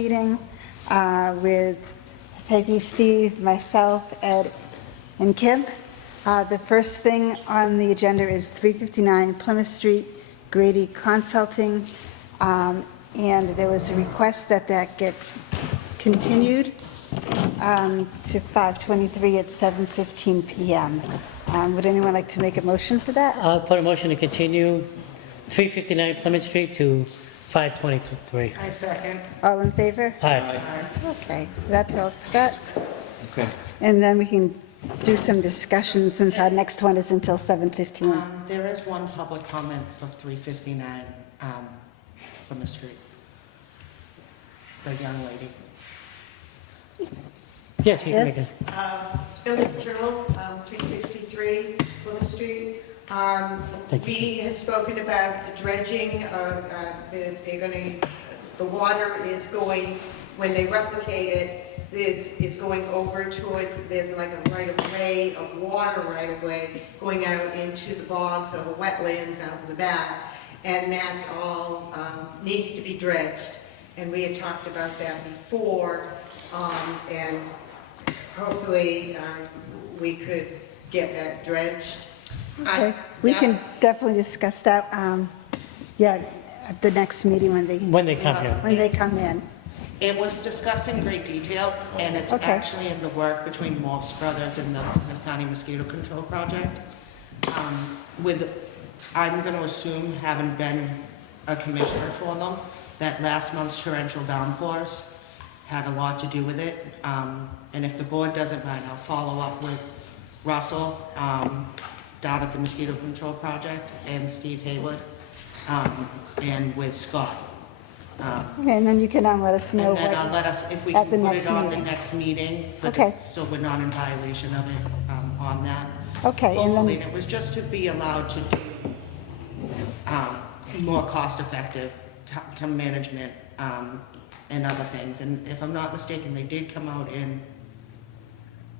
meeting with Peggy, Steve, myself, Ed, and Kim. The first thing on the agenda is 359 Plymouth Street, Grady Consulting, and there was a request that get continued to 5/23 at 7:15 p.m. Would anyone like to make a motion for that? I'll put a motion to continue 359 Plymouth Street to 5/23. I second. All in favor? Aye. Okay, so that's all set. Okay. And then we can do some discussion since our next one is until 7:15. There is one public comment for 359 Plymouth Street. The young lady. Yes, you can make Yes? it. Phyllis Turtle, 363 Plymouth Street. Thank you. We had spoken about the dredging of, the water is going, when they replicate it, is going over towards, there's like a right of way, of water right of way, going out into the bogs or the wetlands out in the back. And that all needs to be dredged. And we had talked about that before, and hopefully we could get that dredged. Okay, we can definitely discuss that, yeah, at the next meeting when When they come here. in. It was discussed in great detail, and it's Okay. actually in the work between Morse Brothers and the Plymouth County Mosquito Control Project. I'm going to assume, having been a commissioner for them, that last month's torrential downpours had a lot to do with it. And if the board doesn't mind, I'll follow up with Russell down at the Mosquito Control Project and Steve Haywood, and with Scott. Okay, and then you can let us know And then I'll what, let us, if we at can the put next it on the meeting. next meeting, Okay. so we're not in violation of it on that. Okay, and Hopefully, then, it was just to be allowed to do more cost-effective to management and other things. And if I'm not mistaken, they did come out and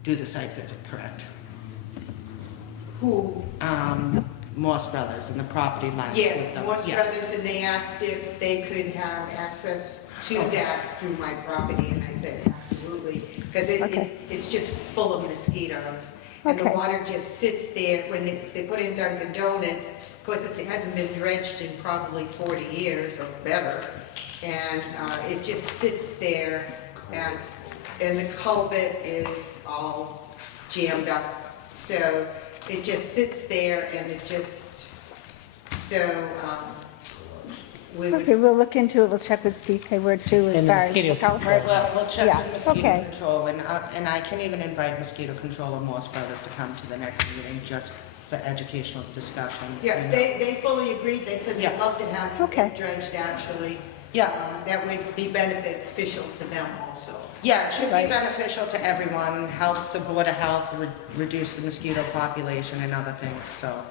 do the site visit, correct? Who? Morse Brothers and the property lines. with Yes, them. Morse Yes. Brothers, and they asked if they could have access to that through my property, and I said absolutely, because Okay. it's just full of mosquitoes. And the Okay. water just sits there, when they put in Dunkin' Donuts, of course, it hasn't been dredged in probably 40 years or better, and it just sits there, and the culvert is all jammed up, so it just sits there, and it just, so, we would. okay, we'll look into it, we'll check with Steve Hayward too, as And the far as mosquito the culvert. We'll check Yeah, with mosquito okay. control, and I can even invite mosquito control and Morse Brothers to come to the next meeting, just for educational discussion. Yeah, you know. they fully agreed, they said they'd Yeah. love to have Okay. it dredged, actually. Yeah. That would be beneficial to them also. Yeah, it should be Right. beneficial to everyone, help the Board of Health reduce the mosquito population and other things, so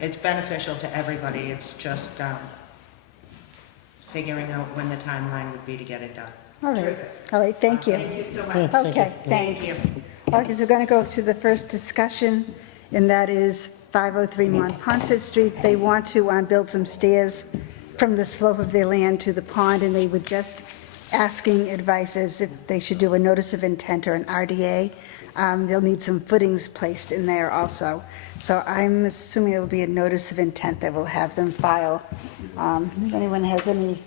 it's beneficial to everybody, it's just figuring out when the timeline would be to get it done. All right, Terrific. all right, thank you. Thank you so Yeah. much. Thank you. Okay, thanks. Okay, so we're going to go to the first discussion, and that is 503 Monpont Street. They want to build some stairs from the slope of their land to the pond, and they were just asking advice as if they should do a notice of intent or an RDA. They'll need some footings placed in there also. So I'm assuming there will be a notice of intent that will have them file. If anyone has anything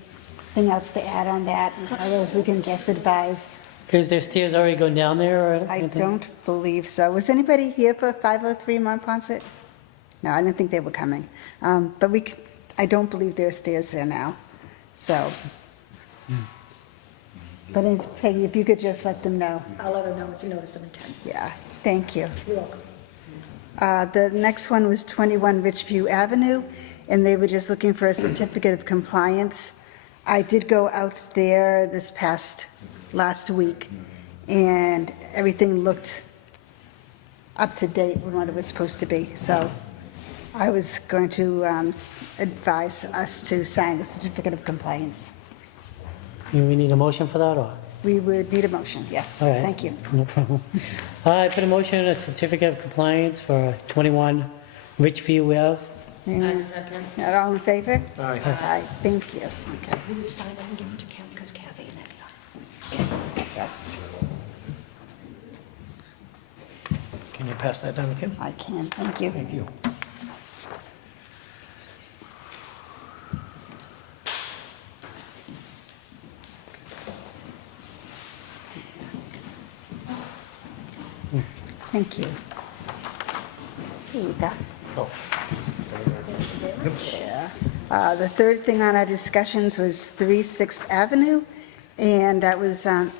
else to add on that, otherwise we can just advise. Is there stairs already going down there or I anything? don't believe so. Was anybody here for 503 Monpont? No, I didn't think they were coming. But I don't believe there are stairs there now, so. But Peggy, if you could just let them know. I'll let her know it's a notice of intent. Yeah, thank you. You're welcome. The next one was 21 Richview Avenue, and they were just looking for a certificate of compliance. I did go out there last week, and everything looked up to date with what it was supposed to be. So I was going to advise us to sign the certificate of compliance. Do we need a motion for that or? We would need a motion, yes. All right. Thank you. No problem. I put a motion, a certificate of compliance for 21 Richview Ave. And second. all in favor? Aye. Aye, thank you. Okay. We would sign them and give them to Kim because Kathy and Ed signed. Yes, Can you pass that down, Kim? I can, thank you. Thank you. Thank you. Here you go. Oh. Yeah. The third thing on our discussions was 3 Sixth Avenue, and that was on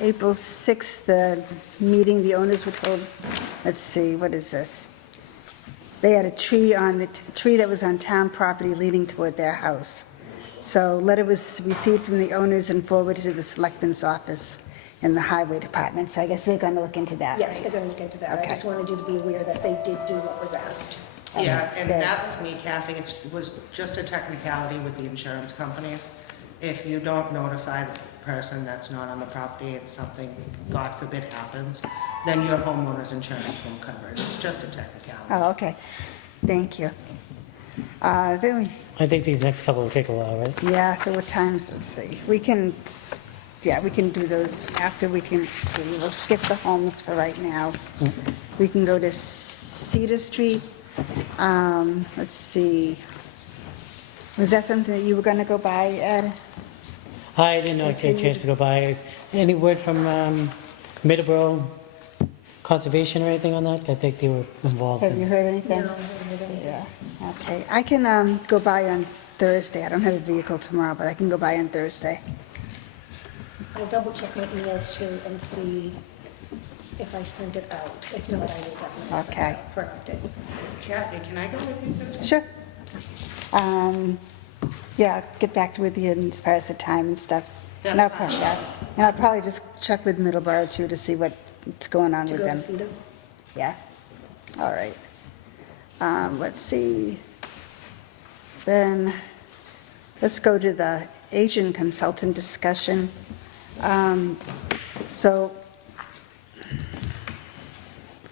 April 6th, the meeting, the owners were told, let's see, what is this? They had a tree on, the tree that was on town property leading toward their house. So letter was received from the owners and forwarded to the selectman's office in the highway department, so I guess they're going to look into that. Yes, they're going to look into that. I Okay. just wanted you to be aware that they did do what was asked. Yeah, and That's- that's me, Kathy, it was just a technicality with the insurance companies. If you don't notify the person that's not on the property and something, God forbid, happens, then your homeowner's insurance won't cover it. It's just a technicality. Oh, okay, thank you. Then we, I think these next couple will take a while, right? yeah, so what times, let's see, we can do those after, we can see, we'll skip the homes for right now. We can go to Cedar Street, let's see, was that something that you were gonna go by, Ed? I didn't know I get a chance to go by. Any word from Middleborough Conservation or anything on that? I think they were involved Have you in. heard anything? No, I don't. Yeah, okay, I can go by on Thursday, I don't have a vehicle tomorrow, but I can go by on Thursday. I'll double check my emails too and see if I sent it out. If not, I will definitely send it Okay. out for an update. Kathy, can I go with you Thursday? Sure. Yeah, get back with you as far as the time and stuff. And I'll That's probably, and I'll probably just check with Middleborough too to see what's going on To with go to them. Cedar? Yeah, all right. Let's see. Then, let's go to the agent consultant discussion. So,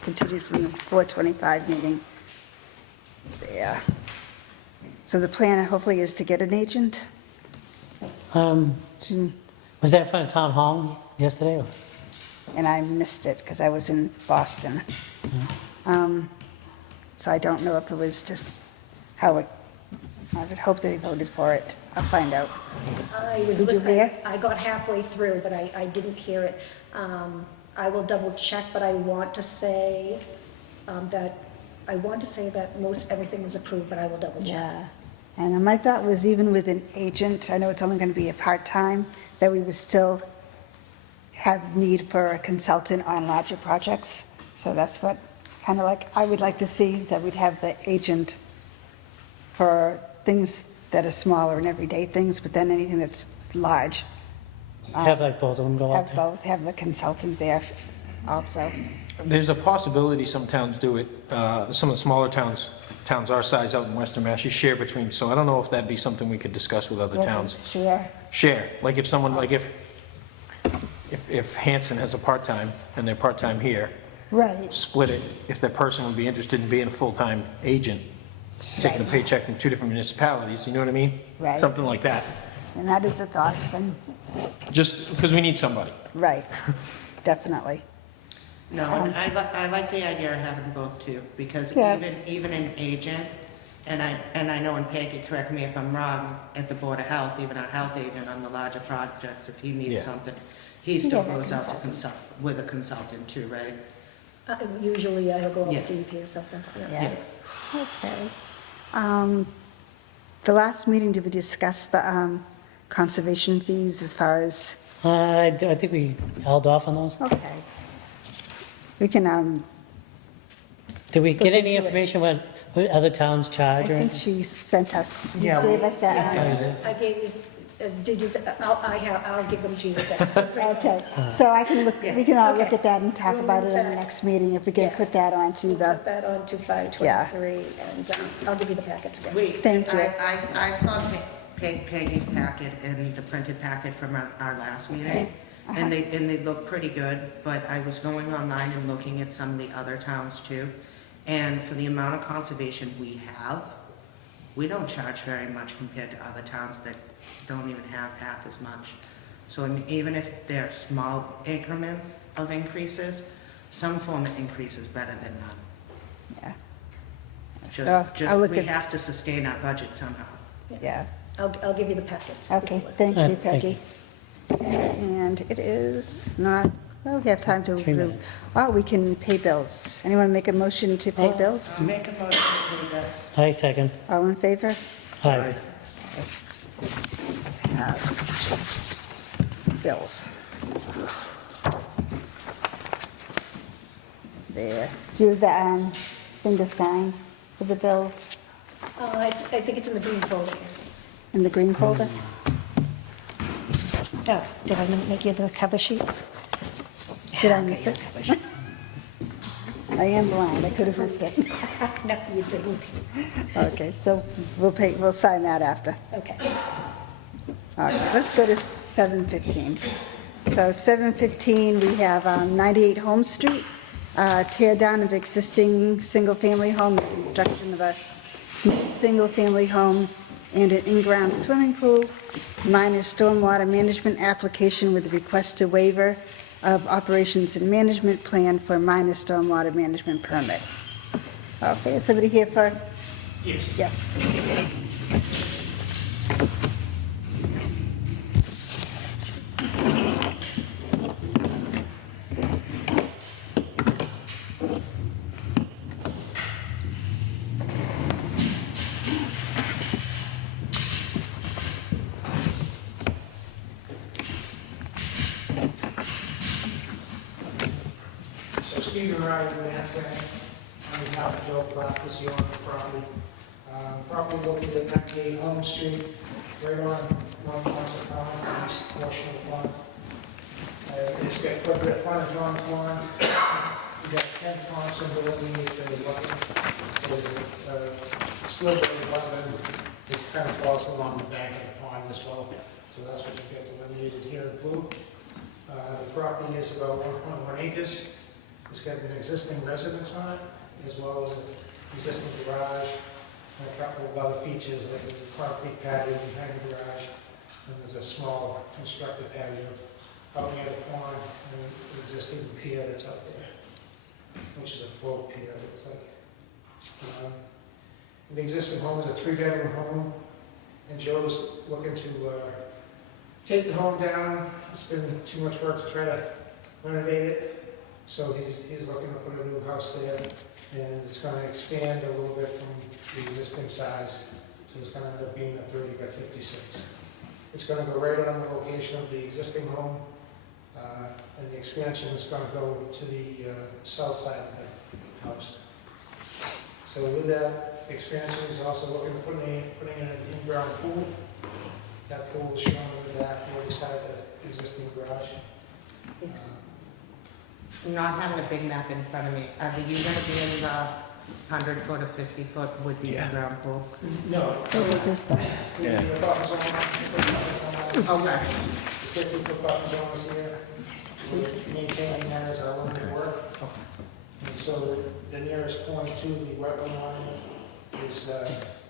continued from the 4:25 meeting. Yeah. So the plan hopefully is to get an agent? Was that in front of Town Hall yesterday? Or? And I missed it because I was in Boston. So I don't know if it was just how it, I would hope they voted for it. I'll find out. I was Did you listening, hear? I got halfway through, but I didn't hear it. I will double check, but I want to say that most everything was approved, but I will double check. Yeah. And my thought was even with an agent, I know it's only going to be a part-time, that we would still have need for a consultant on larger projects. So that's what, kind of like, I would like to see, that we'd have the agent for things that are smaller and everyday things, but then anything that's large, Have like both of them go out have there? both, have the consultant there also. There's a possibility some towns do it. Some of the smaller towns our size out in Western Mass, you share between, so I don't know if that'd be something we could discuss with other towns. Sure. Share, like if someone, like if Hanson has a part-time and they're part-time here, Right, split it, if that person would be interested in being a full-time agent, taking a Right. paycheck from 2 different municipalities, you know what I mean? Right. Something like that, and that is a thought, and, just because we need somebody. right, definitely. No, and I like the idea of having both too, because Yeah. even an agent, and I know, and Peg could correct me if I'm wrong, at the Board of Health, even our health agent on the larger projects, if he Yeah. needs something, he still Yeah, goes out to consultant. consult, with a consultant too, right? Usually I'll go up Yeah. to DEP or something. Yeah. Okay. The last meeting, did we discuss the conservation fees as far as, I think we held off on those. okay. We can, Did we get Look any into it. information what other towns I charge or think anything? she sent us, Yeah, gave us that. I gave you, did you, I'll give them to you again. Okay, so I can look, we can all look Okay. at that and talk We'll about move it in the that. next meeting, if we can Yeah. put that onto the, Put that on to 523, and I'll give you the packets again. Wait, Thank you. I saw Peggy's packet and the printed packet from our last meeting, and they look pretty good, but I was going online and looking at some of the other towns too, and for the amount of conservation we have, we don't charge very much compared to other towns that don't even have half as much. So even if they're small increments of increases, some form of increase is better than none. Yeah. Just, So I'll look we at, have to sustain our budget somehow. yeah. I'll give you the packets. Okay, thank you, Thank Peggy. And it is not, well, we have time to. 3 minutes. Oh, we can pay bills. Anyone make a motion to pay bills? I'll make a motion to do this. Aye, second. All in favor? Aye. Bills. There. Do you have the thing to sign for the bills I think it's in the green folder. in the green folder? Oh, did I make you the cover sheet? Did I miss it? I am blind, I could have missed it. No, you didn't. Okay, so we'll sign that after. Okay. Okay, let's go to 7:15. So 7:15, we have 98 Home Street, tear down of existing single-family home, and construction of a new single-family home and an in-ground swimming pool, minor stormwater management application with request to waiver of operations and management plan for minor stormwater management permit. Okay, is somebody here for? Yes. Yes. So Stephen Ryan, Manhattan, on behalf of Joe Black, is the owner of the property. Property located at 98 Home Street, right on One Ponce Pond, the east portion of the pond. It's got quite a bit of frontage on the pond. We've got 10 ponds underneath the wetland. So there's a sliver of wetland that kind of falls along the bank of the pond as well. So that's what you've got delineated here in blue. The property is about 1.1 acres. It's got an existing residence on it, as well as an existing garage, and a couple of other features like a concrete patio behind the garage, and there's a small constructed patio out near the pond, and an existing pier that's out there, which is a float pier, it looks like. The existing home is a 3-bedroom home, and Joe's looking to take the home down. It's been too much work to try to renovate it. So he's looking to put a new house there, and it's going to expand a little bit from the existing size. So it's going to end up being a 30 by 56. It's going to go right on the location of the existing home, and the expansion is going to go to the south side of the house. So with that expansion, he's also looking at putting in an in-ground pool. That pool is shown in the back, beside the existing garage. Not having a big map in front of me, are you gonna be in the 100-foot or 50-foot with the in-ground pool? No. So this is the, Yeah. The buffer zone, Okay. 50-foot buffer zone is here. We're maintaining that as our limit of work. And so the nearest point to the wetland line is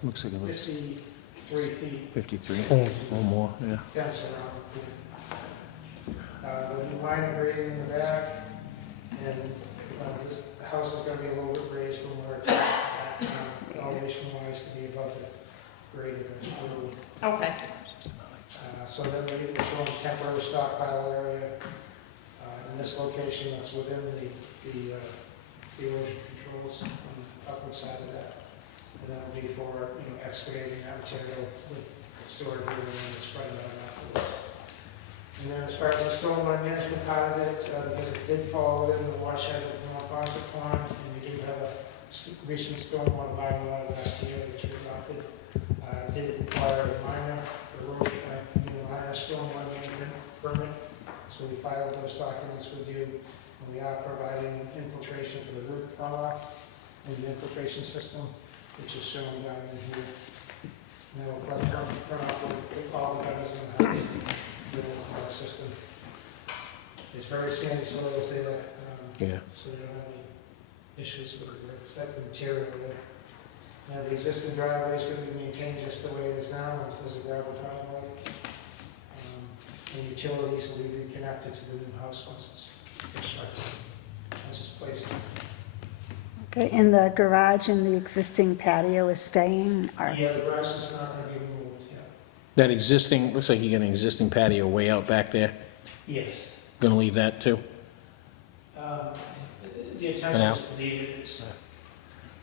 Looks like it was 53 feet 53 Okay. or more, yeah. fence around the pool. There'll be minor grading in the back, and the house is going to be a little bit raised from where it's at, elevation-wise, to be above the grade of the road. Okay. So then we're showing a temporary stockpile area in this location that's within the erosion controls on the upper side of that. And that'll be for, excavating that material with stored here and then spreading it out afterwards. And then as far as the stormwater management part of it, because it did fall within the watershed of North Ponce Pond, and we do have a recent stormwater bylaw last year that you adopted, did require a minor erosion, minor stormwater management permit. So we filed those documents with you, and we are providing infiltration for the root runoff and the infiltration system, which is shown down in here. And that will run off with all the gutters in the house, into that system. It's very sandy soils there, Yeah. so you don't have any issues with it, except the material there. Now, the existing driveway is going to be maintained just the way it is now, which is a gravel driveway. and utilities will be reconnected to the new house once it's constructed, once it's placed. Okay, and the garage and the existing patio is staying, or? Yeah, the grass is not going to be removed, yeah. That existing, looks like you got an existing patio way out back there. Yes. Gonna leave that too? The intention now? is to leave it, it's,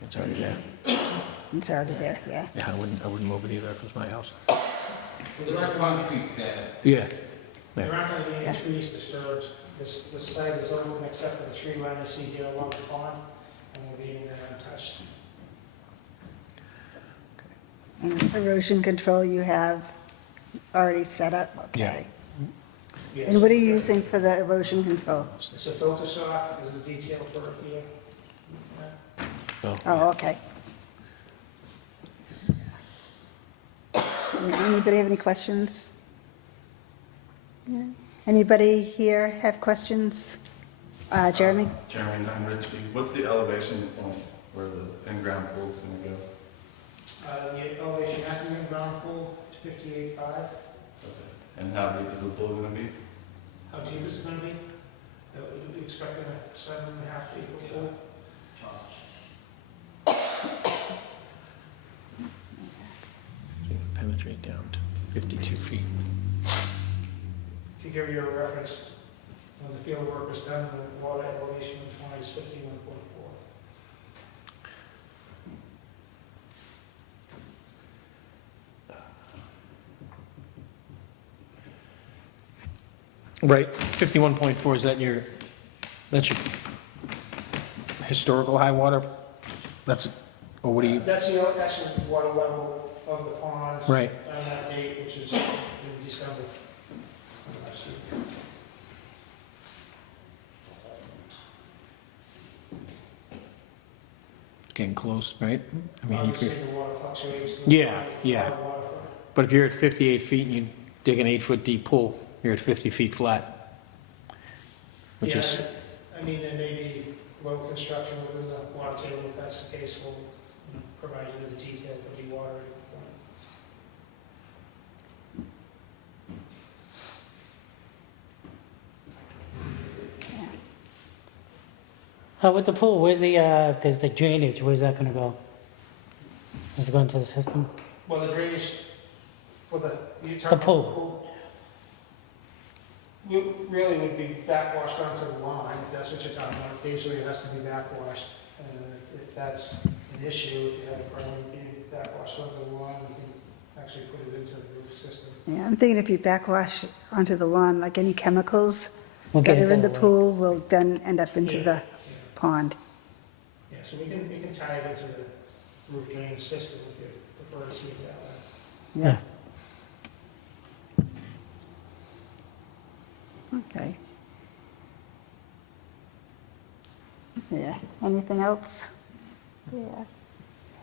It's already there. It's already there, yeah. Yeah, I wouldn't move it either if it was my house. there aren't Concrete pad. Yeah. there aren't going to be Yeah. any trees disturbed. This site is open except for the tree line you see here along the pond, and we're leaving that untouched. And erosion control you have already set up, okay. Yes. And what are you using for the erosion control? It's a filter sock, there's a detail for it here. Oh, okay. Anybody have any questions? Yeah. Anybody here have questions? Jeremy? Jeremy, 9 Ridgeby. What's the elevation point where the in-ground pool's gonna go? The elevation at the in-ground pool is 58.5. Okay. And how deep is the pool gonna be? How deep is it going to be? We expecting a 7.5 feet pool. Penetrate down to 52 feet. To give you a reference, when the field work was done, the water elevation point is 51.4. Right, 51.4, is that that's your historical high water? That's, or what do you, That's the actual water level of the pond. right, On that date, which is in December of last year. getting close, right? I mean, if Obviously, you're, the water fluctuates. Yeah, yeah. Water- but if you're at 58 feet and you dig an 8-foot deep pool, you're at 50 feet flat. Which Yeah, is, I mean, there may be low construction within the water table. If that's the case, we'll provide you with the detail for dewatering. With the pool, where's the, if there's the drainage, where's that gonna go? Is it going to the system? Well, the drainage for the, you The talking about pool. the pool? We really would be backwashed onto the line, if that's what you're talking about. Occasionally, it has to be backwashed. And if that's an issue, if you have a problem being backwashed onto the line, we can actually put it into the roof system. Yeah, I'm thinking if you backwash onto the lawn, like any chemicals We'll that get are into in the the- pool will then end up into Yeah, the yeah. pond. Yeah, so we can tie it into the roof drainage system if you prefer to see it that way. Yeah. Okay. Yeah, anything else? Yeah.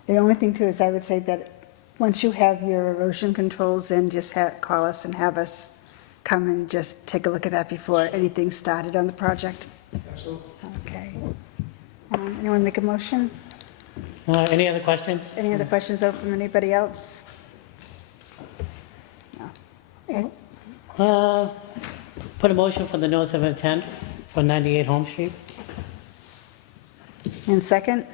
The only thing too is I would say that once you have your erosion controls in, just call us and have us come and just take a look at that before anything started on the project. Absolutely. Okay. Anyone make a motion? Any other questions? Any other questions out from anybody else? No. Okay. Put a motion for the notice of intent for 98 Home Street. And second,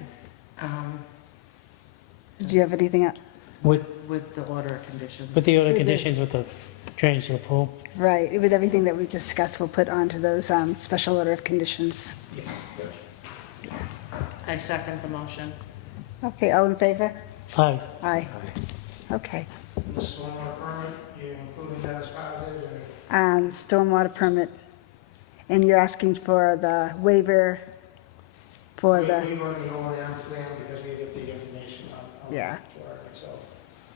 do you have anything else? With the order of conditions. With the order With the- conditions with the drainage of the pool. Right, with everything that we discussed, we'll put onto those special order of conditions. I second the motion. Okay, all in favor? Aye. Aye. Okay. The stormwater permit, you including that as part of it, or? And stormwater permit, and you're asking for the waiver for We the, run the O&M plan because we get the information on Yeah. the work itself.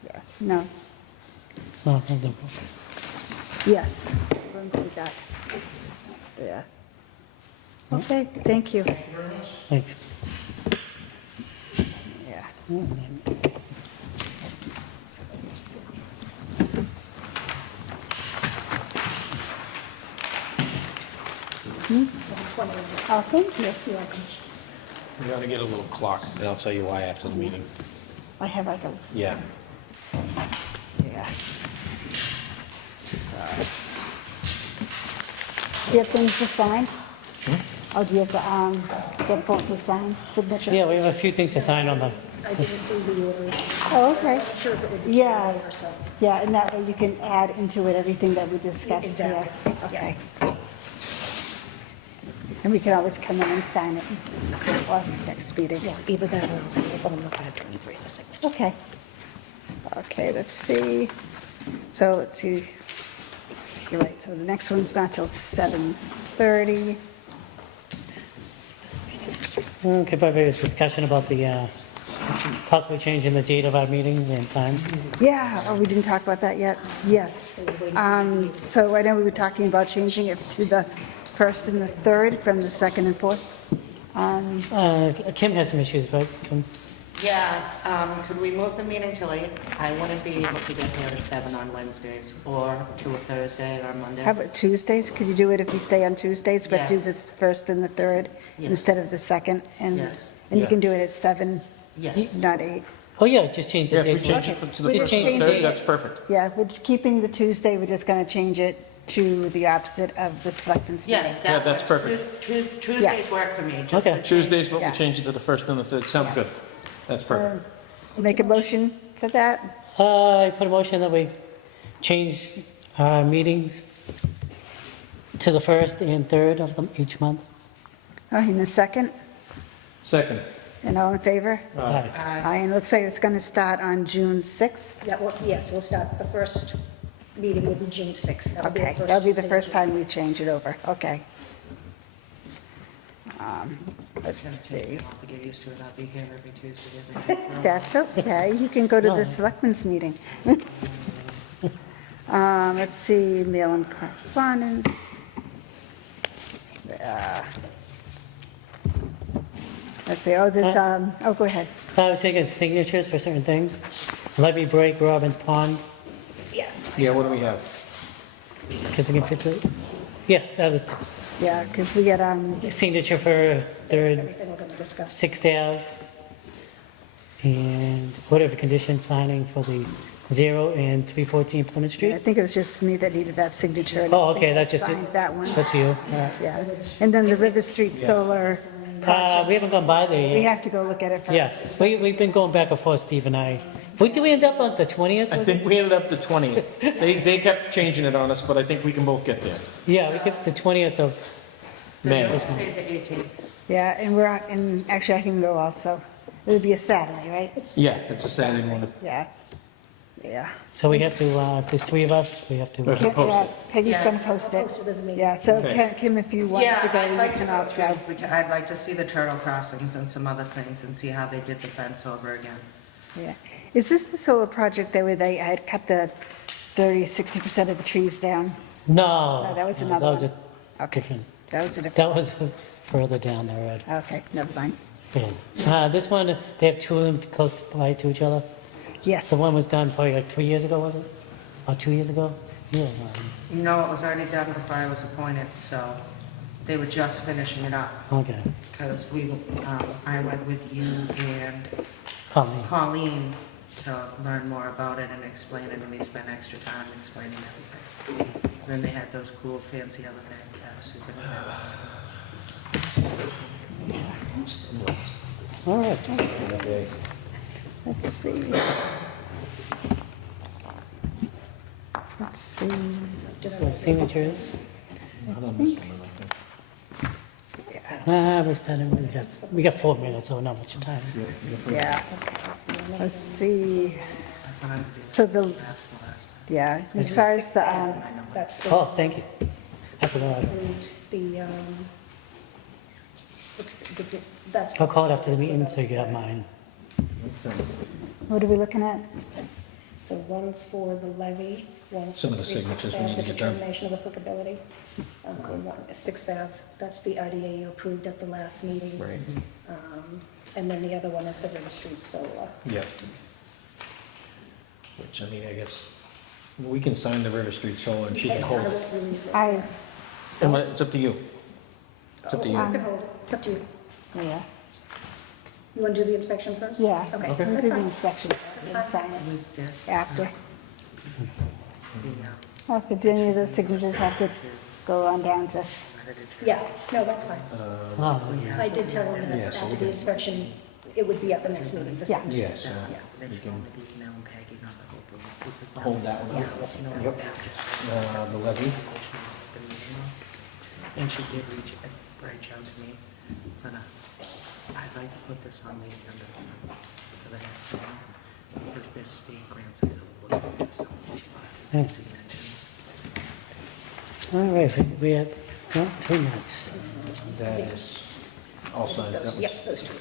yeah, no, No, no, no. yes, we'll include that. Yeah. Okay, thank you. Thank you very much. Thanks. Yeah. Oh, thank you. You're welcome. you gotta get a little clock, and I'll tell you why after the meeting. I have like a, Yeah. yeah. So, Do you have things to sign? Oh, do you have to, get both to sign signature? Yeah, we have a few things to sign on the, I didn't do the order. Oh, okay. I'm not sure if it would be Yeah. carried over, so. Yeah, and that way you can add into it everything that we discussed here. Exactly. Okay. And we can always come in and sign it, or next meeting. Yeah, either that or I'll look at 23 for signature. Okay. Okay, let's see. So let's see. You're right, so the next one's not till 7:30. This meeting is- okay, probably a discussion about the, possibly changing the date of our meetings and time. Yeah, oh, we didn't talk about that yet? Yes. So I know we were talking about changing it to the 1st and the 3rd from the 2nd and 4th. Kim has some issues, right? Kim? Yeah, could we move the meeting till 8? I wouldn't be able to get here at 7 on Wednesdays, or to a Thursday or Monday. How about Tuesdays? Could you do it if you stay on Tuesdays, but do Yes. the 1st and the 3rd Yes. instead of the 2nd? Yes. And you Yeah. can do it at 7, Yes. not 8? Oh, yeah, just change the Yeah, if we dates. change it to the We'll first just and change third, it. that's perfect. Yeah, we're just keeping the Tuesday, we're just going to change it to the opposite of the selectmen's Yeah, meeting. Yeah, that that's works. perfect. Tuesdays work for me, just Okay. the change. Tuesdays, but Yeah. we'll change it to the first and the third. Sounds good. That's perfect. Make a motion for that? I put a motion that we change our meetings to the 1st and 3rd of each month. Oh, in the second? Second. And all in favor? Aye. Aye, and it looks like it's going to start on June 6th. Yeah, well, yes, we'll start, the first meeting will be June 6th. That'll be the Okay, first that'll be the Tuesday in first June. time we change it over, okay. Let's It's gonna take me see. a while to get used to it, I'll be here every Tuesday. every day for a That's okay, you can go to No. the selectmen's meeting. Let's see, mail and correspondence. Let's see, oh, this, oh, go ahead. I was taking signatures for certain things. Levy break, Robbins Pond, Yes. Yeah, what do we have? because we can fit the, yeah, that was Yeah, because we get, signature for 3rd, Everything we're going to discuss. 6th Ave, and whatever condition signing for the 0 and 314 Plymouth I Street. think it was just me that needed that signature. and Oh, I think okay, I that's just it. Signed that one, That's you. yeah. And then the River Street Solar project, We haven't gone by there we yet. have to go look at it Yeah, first. we've been going back and forth, Steve and I. Did we end up on the 20th? I was it? think we ended up the 20th. They kept changing it on us, but I think we can both get there. Yeah, we get the 20th of May. Let's say the 18th. Yeah, and we're, and actually I can go also. It would be a Saturday, right? Yeah, it's a Saturday morning. Yeah, yeah. So we have to, if there's 3 of us, we have to. Okay. Kim, post yeah, it. Peggy's Yeah. gonna post it. Post it as a meeting. Yeah, so Okay. Kim, if you want Yeah, to go, I'd you like to can go also. too. I'd like to see the turtle crossings and some other things and see how they did the fence over again. Yeah. Is this the solar project that where they had cut the 60% of the trees down? No. No, that was no, another That was one. a Okay. different, That was a different, that was further down the road. okay, never mind. Yeah. This one, they have 2 of them close by to each other. Yes. The one was done probably like 3 years ago, was it? Or 2 years ago? Yeah. No, it was already done before I was appointed, so they were just finishing it up. Okay. Because I went with you and Colleen. Colleen to learn more about it and explain it, and we spent extra time explaining everything. Then they had those cool fancy other things, that was super neat. All right. Let's see. Let's see. So signatures. We got 4 minutes, so not much time. Yeah. Let's see. That's what I'm doing. So the, That's the last time. yeah, as far as the, That's the, Oh, thank you. I forgot. the, that's. I'll call it after the meeting so you can have mine. what are we looking at? So one's for the levy, one's. Some of the for signatures we 6th need Ave, to the get done. determination of applicability. One, 6th Ave, that's the IDA you approved at the last meeting. Right. And then the other one is the River Street Solar. Yeah. Which, I mean, I guess, we can sign the River Street Solar and she can hold I it. won't release it. I, It's up to you. It's up to You you. can hold it, it's up to you. yeah, You want to do the inspection first? yeah. Okay, Okay. We'll that's do the fine. inspection first and sign it With this, after. the, Oh, but do any of those signatures have to go on down to, Yeah, no, that's fine. Oh, I did tell him Yeah, that so after we the can- inspection, it would be at the next meeting for Yeah. signature. Yeah, so Yeah. we can hold that one up. Yep. The levy. And she did reach out to me, but I'd like to put this on the agenda for the next meeting, because this state grants available for some Thanks. all right, we had, no, 3 minutes. That is all signed. That was- Yep, those two.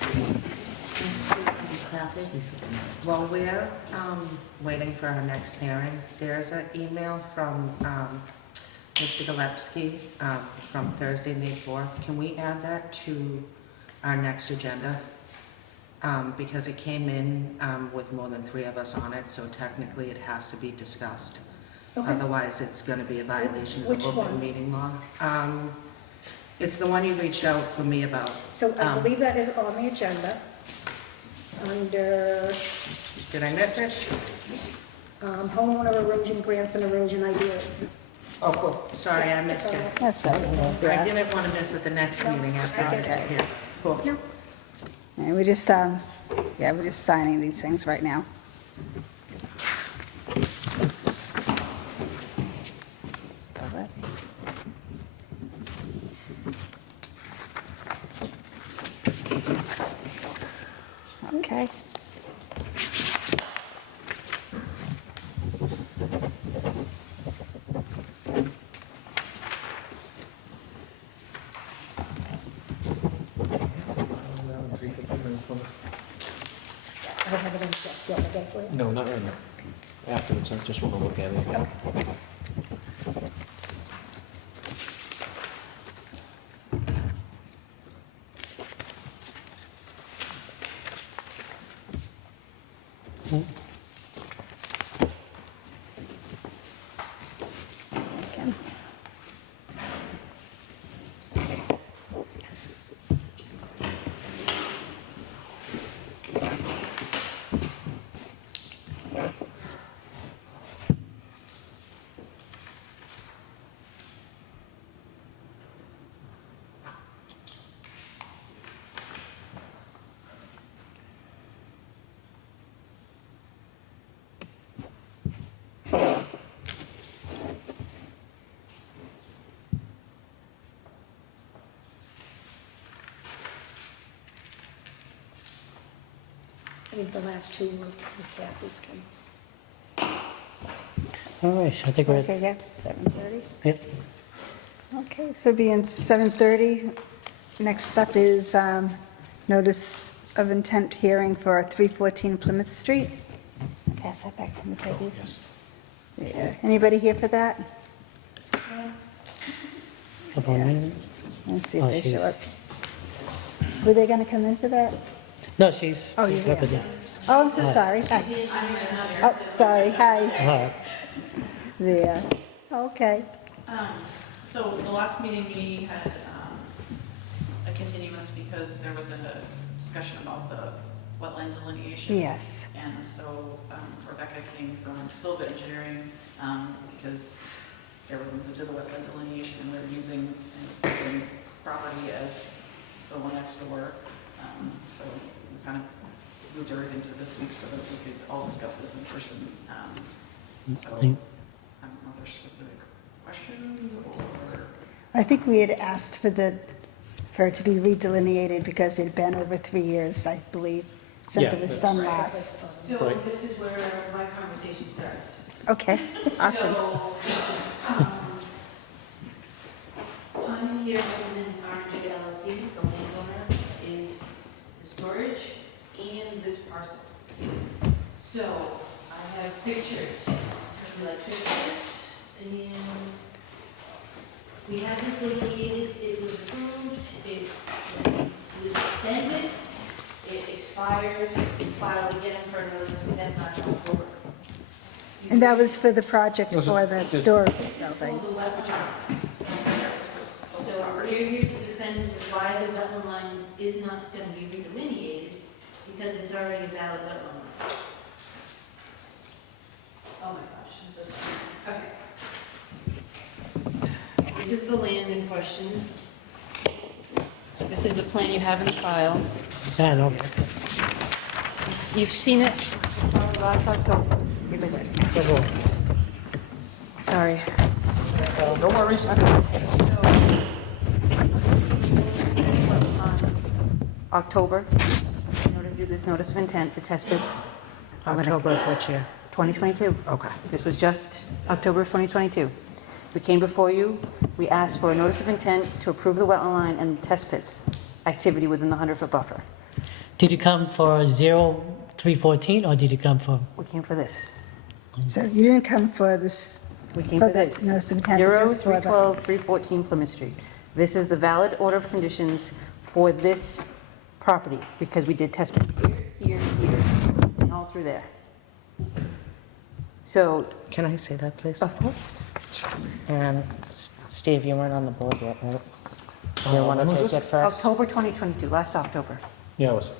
Excuse me, Kathy. While we're waiting for our next hearing, there's an email from Mr. Gillespie from Thursday, May 4th. Can we add that to our next agenda? Because it came in with more than 3 of us on it, so technically it has to be discussed. Okay. Otherwise, it's going to be a violation of Which the open one? meeting law. It's the one you reached out for me about. So I believe that is on the agenda, under Did I miss it? homeowner erosion grants and erosion ideas. Oh, cool. Sorry, I missed it. that's all right. I didn't want to miss it the next meeting after I missed it here. Cool. No. And we're just, yeah, we're just signing these things right now. Still ready. Okay. I don't have it on the desk, you want me to get it for you? No, not right now. Afterwards, I just want to look at it. Okay. I think the last two were with Kathy's. All right, I think we're Okay, at, yeah, 7:30. yep, Okay, so being 7:30, next up is notice of intent hearing for 314 Plymouth Street. Pass that back to me, Peggy. Yes. Yeah. Anybody here for that? couple of minutes. Let's see Oh, if they show she's- up. Were they going to come in for that? No, she's Oh, you're here. representing. Oh, I'm so sorry. Hi. Oh, sorry, hi. There. Okay. So the last meeting, we had a continuance because there was a discussion about the wetland delineation. Yes. And so Rebecca came from Silva Engineering because they're the ones that did the wetland delineation, and we're using the same property as the one next door. So we kind of moved everything into this week so that we could all discuss this in person. So I don't know if there's specific questions or... I think we had asked for it to be redelineated because it had been over 3 years, I believe, since Yeah, it was that's- done last. So Right. this is where my conversation starts. Okay, awesome. So, I'm here representing RJ LLC, the landowner is the storage and this parcel. So I have pictures, would you like pictures? And we have this delineated, it was approved, it was extended, it expired, we filed again for a notice of intent last October. And that was for the project Was it- for the did- storage This is building. called the wetland line. So we're here to defend why the wetland line is not going to be redelineated, because it's already a valid wetland line. Oh my gosh, I'm so sorry. Okay. This is the land in question. This is a plan you have in the file. I know. You've seen it last October. Sorry. No worries. October, in order to do this notice of intent for test pits. October of which year? 2022. Okay. This was just October of 2022. We came before you, we asked for a notice of intent to approve the wetland line and test pits activity within the 100-foot buffer. Did you come for 0314 or did you come for? We came for this. So you didn't come for this, We came for for the this. notice of intent, 0, just for the... 312, 314 Plymouth Street. This is the valid order of conditions for this property, because we did test pits here, and all through there. So, Can I say that, please? of course, And Steve, you weren't on the board yet, right? You want when to was take this? it first? October 2022, last October. Yeah, it was,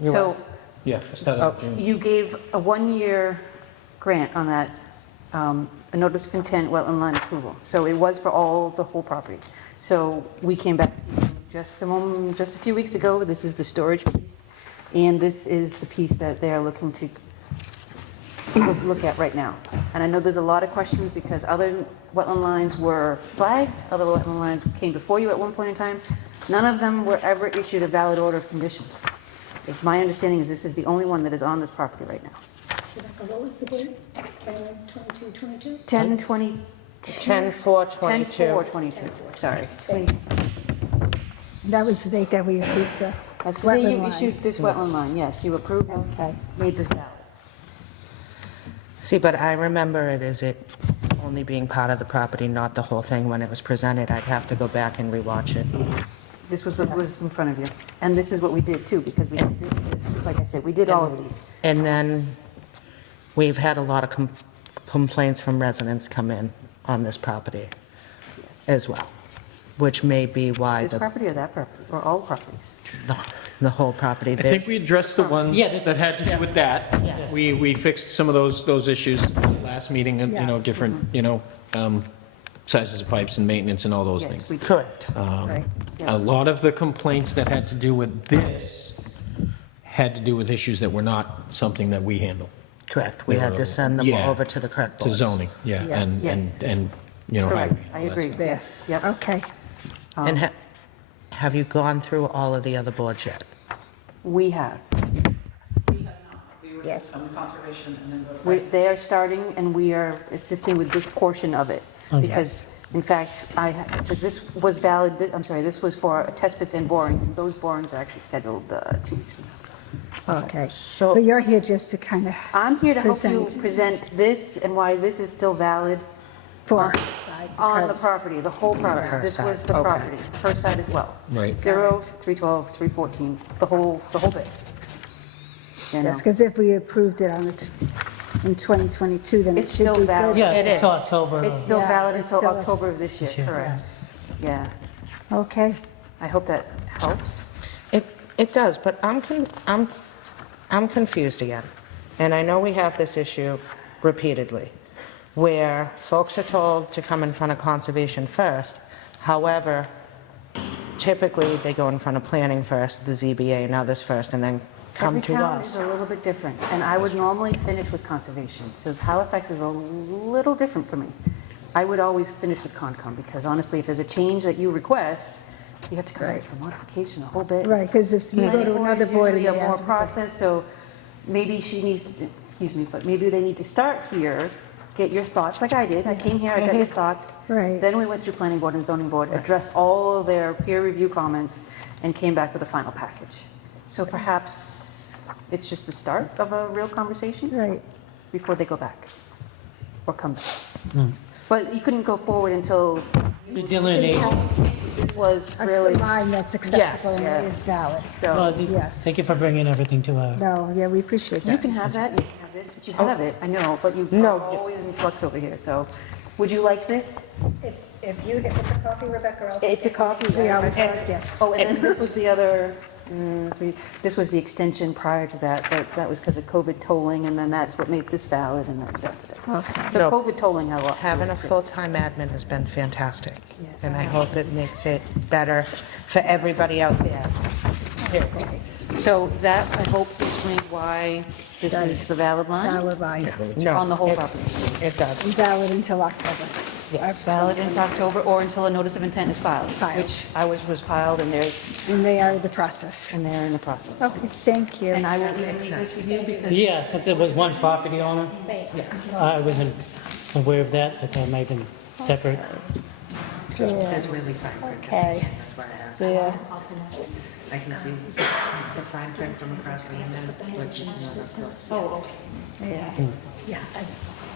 You So, yeah, it started in June. you gave a one-year grant on that, a notice of intent wetland line approval. So it was for the whole property. So we came back to you just a few weeks ago. This is the storage piece, and this is the piece that they are looking to look at right now. And I know there's a lot of questions because other wetland lines were flagged, other wetland lines came before you at one point in time. None of them were ever issued a valid order of conditions. It's my understanding is this is the only one that is on this property right now. Rebecca, what was the date? 22? 10/22. 10/4/22. 10/4/22, sorry. That was the date that we approved the That's the day wetland you line. issued this wetland line, yes, you approved and Okay. made this valid. See, but I remember it as it only being part of the property, not the whole thing when it was presented. I'd have to go back and rewatch it. This was what was in front of you. And this is what we did too, because we did this, like I said, we did all of these. And then we've had a lot of complaints from residents come in on this property Yes. as well, which may be why This property or that property, or all properties? the whole property. I think we addressed the ones Yeah. that had to do with that. Yes. We fixed some of those issues last meeting, and, you know, different, you know, sizes of pipes and maintenance and all those Yes, things. we did. Correct. Right. Yeah. A lot of the complaints that had to do with this had to do with issues that were not something that we handle. Correct. We had to send them Yeah. over to the correct To boards. zoning, yeah, Yes. Yes. and, you know. Correct, highway, I all that agree, stuff. yes, yep. Okay. And have you gone through all of the other boards yet? We have. We have not. We were Yes. from conservation and then go to. They are starting and we are assisting with this portion of it. Okay. Because, in fact, because this was valid, I'm sorry, this was for test pits and borings. And those borings are actually scheduled 2 weeks from now. Okay. So- But you're here just to kind of, I'm here to help you Present. present this and why this is still valid for her side. on the because- property, the whole property. Her This was side, the okay. property, her side as well. Right. 0, 312, 314, the whole bit. You know? Yes, because if we approved it in 2022, then it It's should still be valid. good. Yeah, It it's until is. October. It's still Yeah, valid it's until still- October of this year, This year. correct? Yes. Yeah, Okay. I hope that helps. It does, but I'm confused again. And I know we have this issue repeatedly, where folks are told to come in front of conservation first. However, typically, they go in front of planning first, the ZBA and others first, and then come to Every town is us. a little bit different, and I would normally finish with conservation. So Halifax is a little different for me. I would always finish with Concom, because honestly, if there's a change that you request, you have to come back Right. for modification, a whole bit. Right, because if you go Planning to board another is board and usually they a more ask for process, so maybe she needs, excuse me, but maybe they need to start here, get your thoughts, like I did. I came here, I got your thoughts. Right. Then we went through planning board and zoning board, addressed all of their peer review comments, and came back with a final package. So perhaps it's just the start of a real conversation Right, before they go back or come back. But you couldn't go forward until The delineate. this was a really, line that's acceptable and yes. is valid. so. Well, Yes. Thank you for bringing everything to our. No, yeah, we appreciate You that. can have that, you can have this, but you have it, I know, but you No. are always in flux over here, so. Would you like this? If it's a copy, Rebecca, I'll. It's a copy, We right? always ask, yes. Oh, and then this was the other This was the extension prior to that, but that was because of COVID tolling, and then that's what made this valid, and then, Okay. so No. COVID tolling, I will. Having a full-time admin has been fantastic, Yes. and I hope it makes it better for everybody out there. So that, I hope, explains why this That is is the valid line Valid line, No, on the whole it- property. It does. valid until October. Valid into October, or until a notice of intent is filed, Filed. which was filed, and And they are the process. they're in the process. Okay, thank you. And I will leave this with you because. Yeah, since it was one property owner, I wasn't aware of that. I thought it might have been separate. There's really fine print. Okay. That's why I asked. Yeah. I can see the fine print from across the internet, but, you know, that's close. Oh, Yeah. yeah. I'll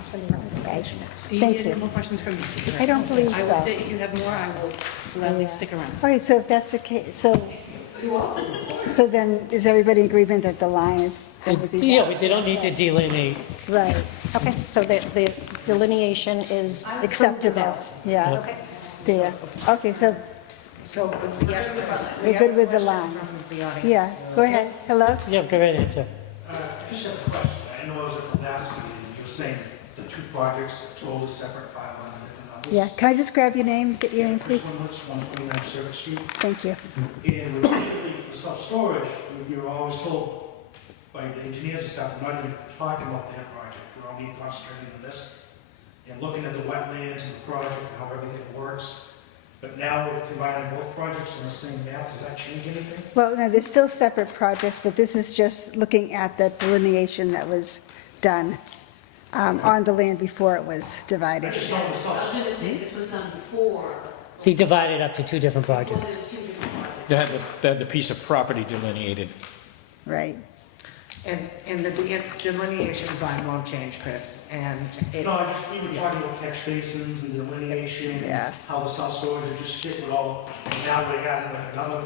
send you my information. Do you Thank need you. any more questions from me? I don't believe I will so. stay, if you have more, I will gladly stick around. Okay, so if that's the case, so then is everybody in agreement that the line is, that would be? Yeah, they don't need to delineate. Right, Okay, so the delineation is acceptable, yeah. Okay. There, okay, so So, yes, Chris, we we're have good a with the question line. from the audience. Yeah, go ahead, hello? Yeah, go right ahead, sir. Just have a question. I know it was at the last meeting, you were saying the two projects are totally separate, filed on different numbers. Yeah, can I just grab your name, get your name, This please? one looks 129 Circuit Street. Thank you. And with the self-storage, we were always told by the engineers and stuff, we're not even talking about their project. We're only concentrating on this. And looking at the wetlands and the project, and how everything works. But now we're combining both projects on the same map. Does that change anything? Well, no, they're still separate projects, but this is just looking at the delineation that was done on the land before it was I divided. just know the I was self, gonna say, this was done before, He divided up to two different well, projects. there's two different projects. They had the piece of property delineated. Right, And the delineation line won't change, Chris, and it, no, we were talking about catch basins and delineation, Yeah. and how the self-storage would just fit with all, and now we're adding like another,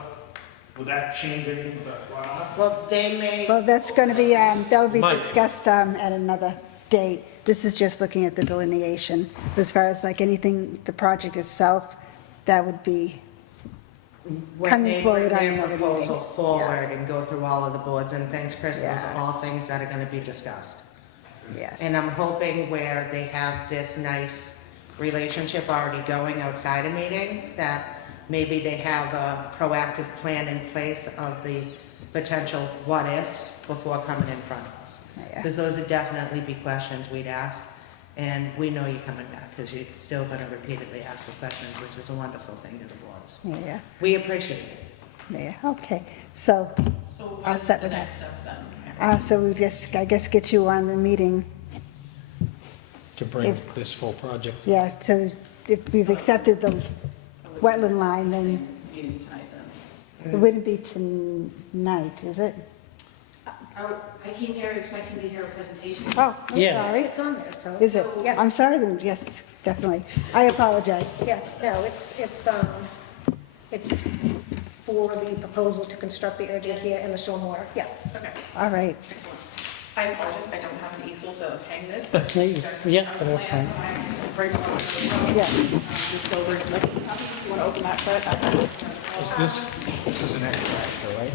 would that change anything with the runoff? well, they may, well, that's going to be, that'll be Mike. discussed at another date. This is just looking at the delineation. As far as like anything, the project itself, that would be, when coming they forward bring on their another proposal meeting. forward and go through all of the boards and things, Chris, those Yeah. are all things that are gonna be discussed. yes. And I'm hoping where they have this nice relationship already going outside of meetings, that maybe they have a proactive plan in place of the potential what-ifs before coming in front of us. Yeah. Because those would definitely be questions we'd ask, and we know you're coming back, because you're still gonna repeatedly ask the questions, which is a wonderful thing to the boards. Yeah, We appreciate it. yeah, okay. So, So I'll what is set the with next that. step then? so we just, I guess, get you on the meeting. To bring this full project. Yeah, so if we've accepted the wetland line, then Meeting tonight then. it wouldn't be tonight, is it? I came here expecting to hear a presentation. Oh, I'm Yeah. sorry. It's on there, so. Is it? Yeah. I'm sorry then, yes, definitely. I apologize. Yes, no, it's for the proposal to construct the urgent care and the stormwater, yeah. Okay, All right. excellent. I apologize, I don't have an easel to hang this. No, but you- you guys yeah, have that's plans, fine. and I can break them up as well. Yes. The silver, like, if you want to open that foot. This is an extra, right?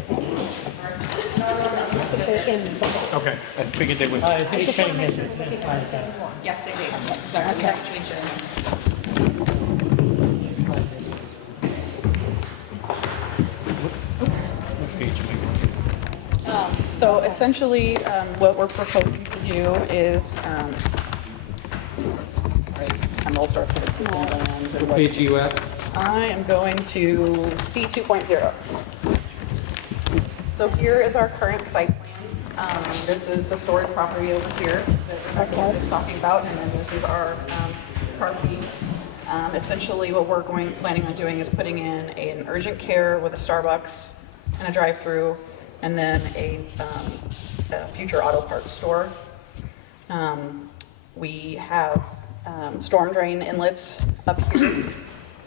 In the- Okay, I figured they would. It's I just want to make sure it's we're looking gonna at the slide same one. Yes, they do. Sorry, I have to change it. So essentially, what we're proposing to do is, I'm all start with existing lands and What page what's. are you at? I am going to C 2.0. So here is our current site plan. This is the storage property over here that Rebecca was just talking about, and then this is our property. Essentially, what we're planning on doing is putting in an urgent care with a Starbucks and a drive-through, and then a future auto parts store. We have storm drain inlets up here,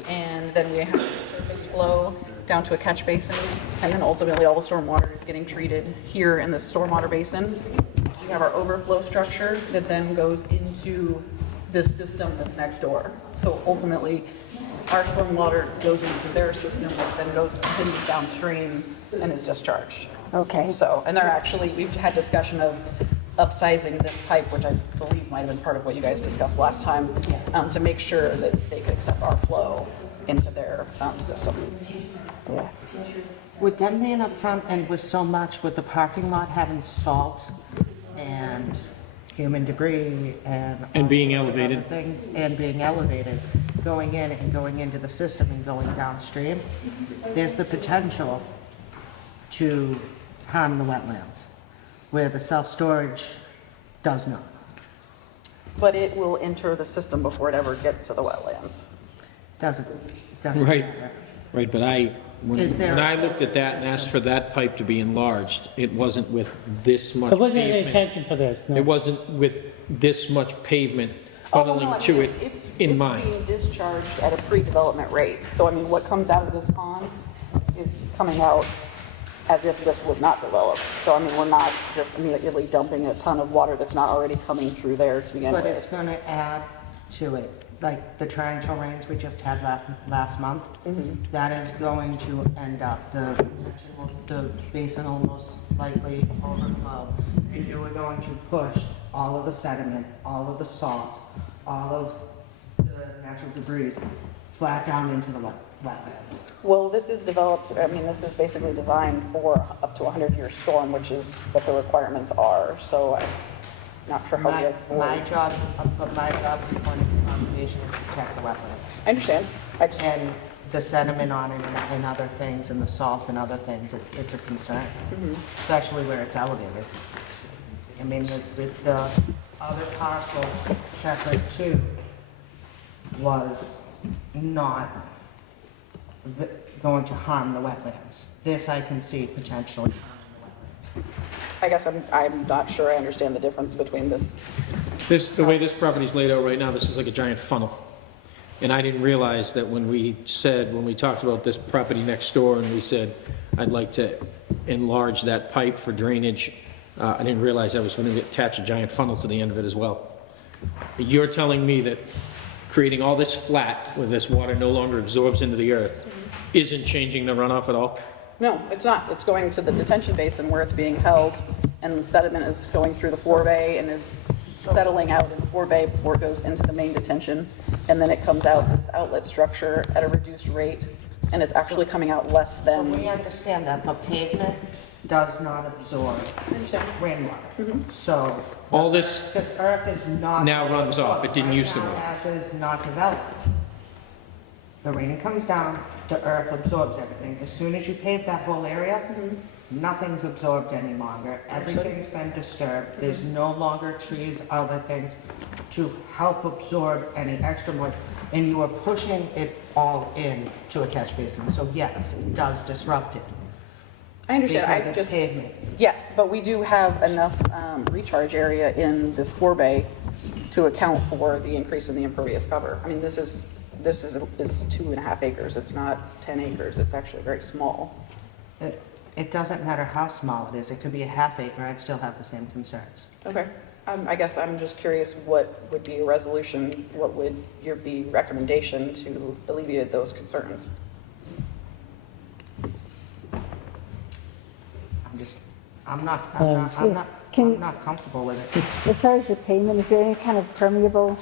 and then we have surface flow down to a catch basin, and then ultimately all the storm water is getting treated here in the stormwater basin. We have our overflow structure that then goes into this system that's next door. So ultimately, our stormwater goes into their system, which then goes downstream and is discharged. Okay. So, and they're actually, we've had discussion of upsizing this pipe, which I believe might have been part of what you guys discussed last time, to make sure that they could accept our flow into their system. Yeah. With them being up front and with so much, with the parking lot having salt and human debris and all being sorts of other elevated. things, and being elevated, going in and going into the system and going downstream, there's the potential to harm the wetlands, where the self-storage does not. But it will enter the system before it ever gets to the wetlands. Doesn't Right. matter. Right, but when Is there- when I looked at that and asked for that pipe to be enlarged, it wasn't with this much It wasn't the pavement. intention for this, no. It wasn't with this much pavement Oh, no, funneling I to mean, it it's in mind. being discharged at a pre-development rate. So I mean, what comes out of this pond is coming out as if this was not developed. So I mean, we're not just immediately dumping a ton of water that's not already coming through there to begin But it's with. gonna add to it, like the torrential rains we just had last month. That is going to end up, the basin will most likely overflow. And you are going to push all of the sediment, all of the salt, all of the natural debris flat down into the wetlands. Well, this is developed, I mean, this is basically designed for up to a 100-year storm, which is what the requirements are. So I'm not sure how we My avoid. job, my job as appointed to conservation is to protect the wetlands. I understand. I just, And the sediment on it and other things, and the salt and other things, it's a concern, especially where it's elevated. I mean, the other parcels separate too was not going to harm the wetlands. This I can see potentially harming the wetlands. I guess I'm not sure I understand the difference between this. The way this property's laid out right now, this is like a giant funnel. And I didn't realize that when we talked about this property next door, and we said, I'd like to enlarge that pipe for drainage, I didn't realize I was going to attach a giant funnel to the end of it as well. You're telling me that creating all this flat, where this water no longer absorbs into the earth, isn't changing the runoff at all? No, it's not. It's going to the detention basin where it's being held, and the sediment is going through the forebay and is settling out in the forebay before it goes into the main detention. And then it comes out this outlet structure at a reduced rate, and it's actually coming out less Well, than. we understand that, but pavement does not absorb rainwater. So, All this because earth is not. now runs off. It didn't used to Right be. now, as is not developed. The rain comes down, the earth absorbs everything. As soon as you pave that whole area, nothing's absorbed any longer. Everything's been disturbed. There's no longer trees, other things to help absorb any extra moisture. And you are pushing it all in to a catch basin. So yes, it does disrupt it. I understand. Because I it's just. pavement. Yes, but we do have enough recharge area in this forebay to account for the increase in the impervious cover. I mean, this is 2.5 acres. It's not 10 acres. It's actually very small. It doesn't matter how small it is. It could be a half acre. I'd still have the same concerns. Okay. I guess I'm just curious, what would be a resolution? What would be recommendation to alleviate those concerns? I'm not comfortable with it. As far as the pavement, is there any kind of permeable?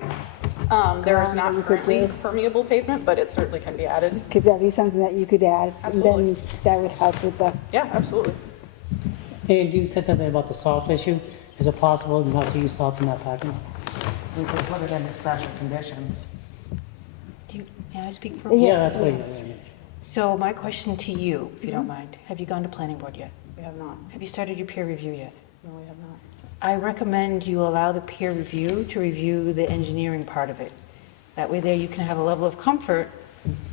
There is Ground not you could currently do? permeable pavement, but it certainly can be added. Could that be something that you could add? Absolutely. And then that would help with the, Yeah, absolutely. And you said something about the salt issue. Is it possible not to use salt in that parking lot? We could put it in the special conditions. May I speak for? Yes, Yeah, absolutely. please. Yeah, yeah. So my question to you, if you don't mind, have you gone to planning board yet? We have not. Have you started your peer review yet? No, we have not. I recommend you allow the peer review to review the engineering part of it. That way there you can have a level of comfort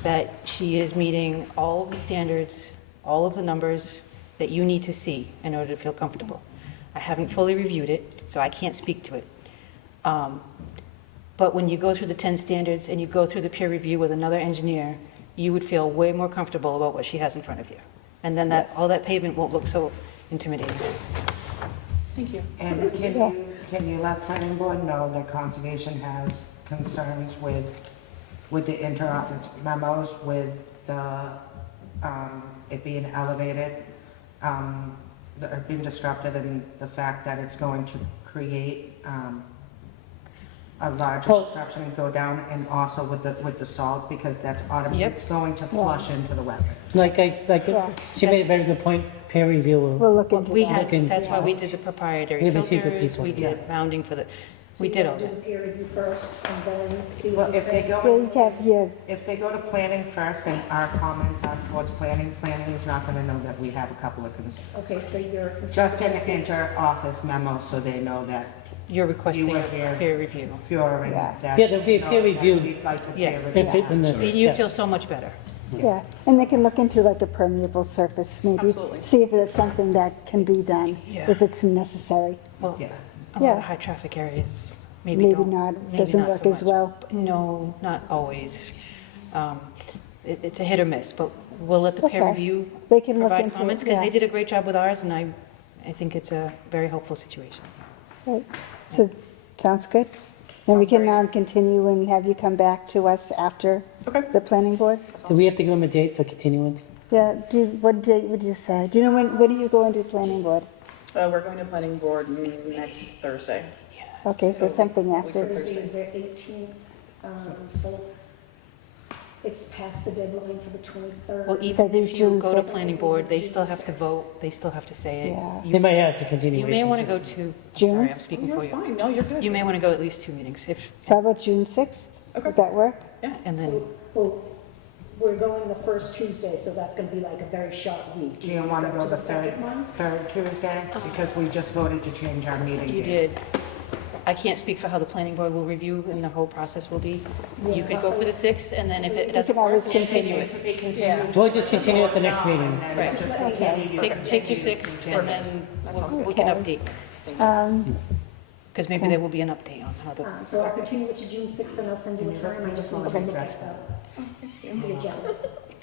that she is meeting all of the standards, all of the numbers that you need to see in order to feel comfortable. I haven't fully reviewed it, so I can't speak to it. But when you go through the 10 standards and you go through the peer review with another engineer, you would feel way more comfortable about what she has in front of you. And then all that pavement won't look so intimidating. Thank you. And can you let planning board know that conservation has concerns with with the interoffice memos, with the, it being elevated, that have been disrupted, and the fact that it's going to create, a larger Well- disruption and go down, and also with the salt, because that's Yep. it's going to flush into the wetland. Yeah. She made a very good point, peer review will. We'll look into We that. had, Looking- that's why we did the proprietary We have a few good filters, people. we did rounding for the, we did all So you that. gotta do the peer review first, and then see Well, what he if they says. Yeah, go, you have, yeah, if they go to planning first, and our comments are towards planning, planning is not gonna know that we have a couple of concerns. Okay, so you're. Just an inter-office memo, so they know that You're requesting were a here. peer review. Fury, Yeah. that. Yeah, there'll be a know peer that review. we'd like the peer Yes. review. If it- in the You step. feel so much better. yeah. And they can look into like a permeable surface, maybe. Absolutely. See if it's something that can be done, Yeah. if it's necessary. Well, Yeah. a lot Yeah. of high-traffic areas, maybe Maybe don't. not, maybe doesn't not work so as much. well. No, not always. It's a hit or miss, but we'll let the peer Okay. review They can look provide into it, comments, because yeah. they did a great job with ours, and I think it's a very hopeful situation. Right. So, sounds good. Then we can continue and have you come back to us after the planning board? Do we have to give them a date for continuance? Yeah, what date would you say? Do you know when do you go into planning board? We're going to planning board next Thursday. Okay, so something after. Thursday is their 18th, so it's past the deadline for the 23rd. Well, even Maybe if you June go to 6th. planning board, they still have to June 6th. vote, they still have to say Yeah. it. They might have to continue. You may want to go to, June? sorry, I'm speaking for You're you. fine, no, you're good. You may want to go at least 2 meetings, if, So how about June 6th? Would that work? Yeah. and then, So, well, we're going the first Tuesday, so that's gonna be like a very short week. Do you wanna go to the third, second one? third Tuesday? Because we just voted to change our meeting you date. did. I can't speak for how the planning board will review and the whole process will be. You could go for the 6th, and then if it doesn't can always work, we'll continue It could it. be continued. We'll just continue at the next meeting. And then Right. just continue, you Take your continue, 6th, you and continue. then we can update, Um, because maybe there will be an update on how the, So I'll continue it to June 6th, and I'll send you a time, I just want to look at the agenda.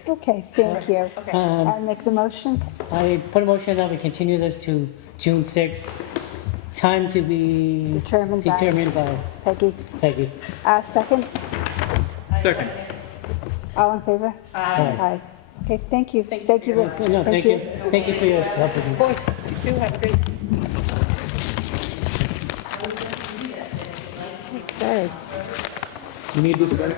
Okay, thank you. I'll make the motion. I put a motion that we continue this to June 6th. Time to be Determined by- determined by Peggy. Peggy. Second? Second. All in favor? Aye. Okay, thank you. Thank you. No, thank you. Thank you for your help with of me. course, you too, have a great. Okay. You need this back?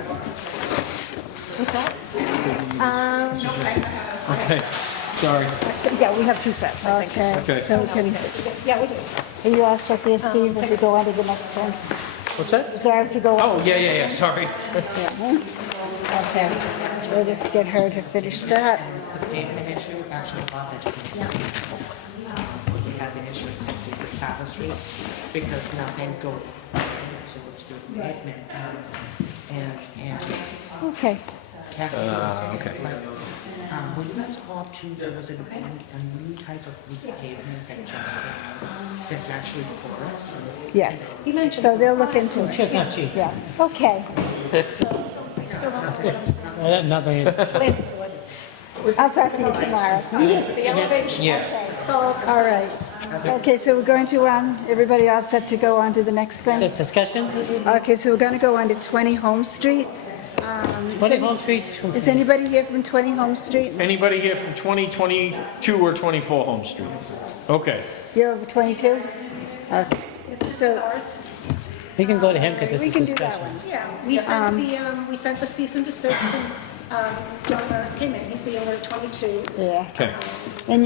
Okay, sorry. Yeah, we have 2 sets, I think. Okay, Okay. so we can, Yeah, we do. are you all set there, Steve, if we go on to the next one? What's that? Is there, if you go? Oh, yeah, sorry. Okay, we'll just get her to finish that. The pavement issue, actually, Bob had to we had the issue at 60 Carver Street, because nothing go, so it's the pavement, and Okay, Kathy was saying, okay. but, were you guys called to, there was a new type of pavement that just, that's actually porous? yes. So they'll look into it. It's not cheap. Yeah, okay. Nothing is. I'll talk to you tomorrow. The elevation, Yeah. so. All right. Okay, so we're going to, everybody all set to go on to the next thing? That's discussion? Okay, so we're going to go on to 20 Home Street. 20 Home Street. Is anybody here from 20 Home Street? Anybody here from 20, 22, or 24 Home Street? Okay. You're over 22? Okay. So, We can go to him because it's we a can do that discussion. one. Yeah, we sent the cease and desist, and John Morris came in, he's the owner of 22. Yeah. Okay. And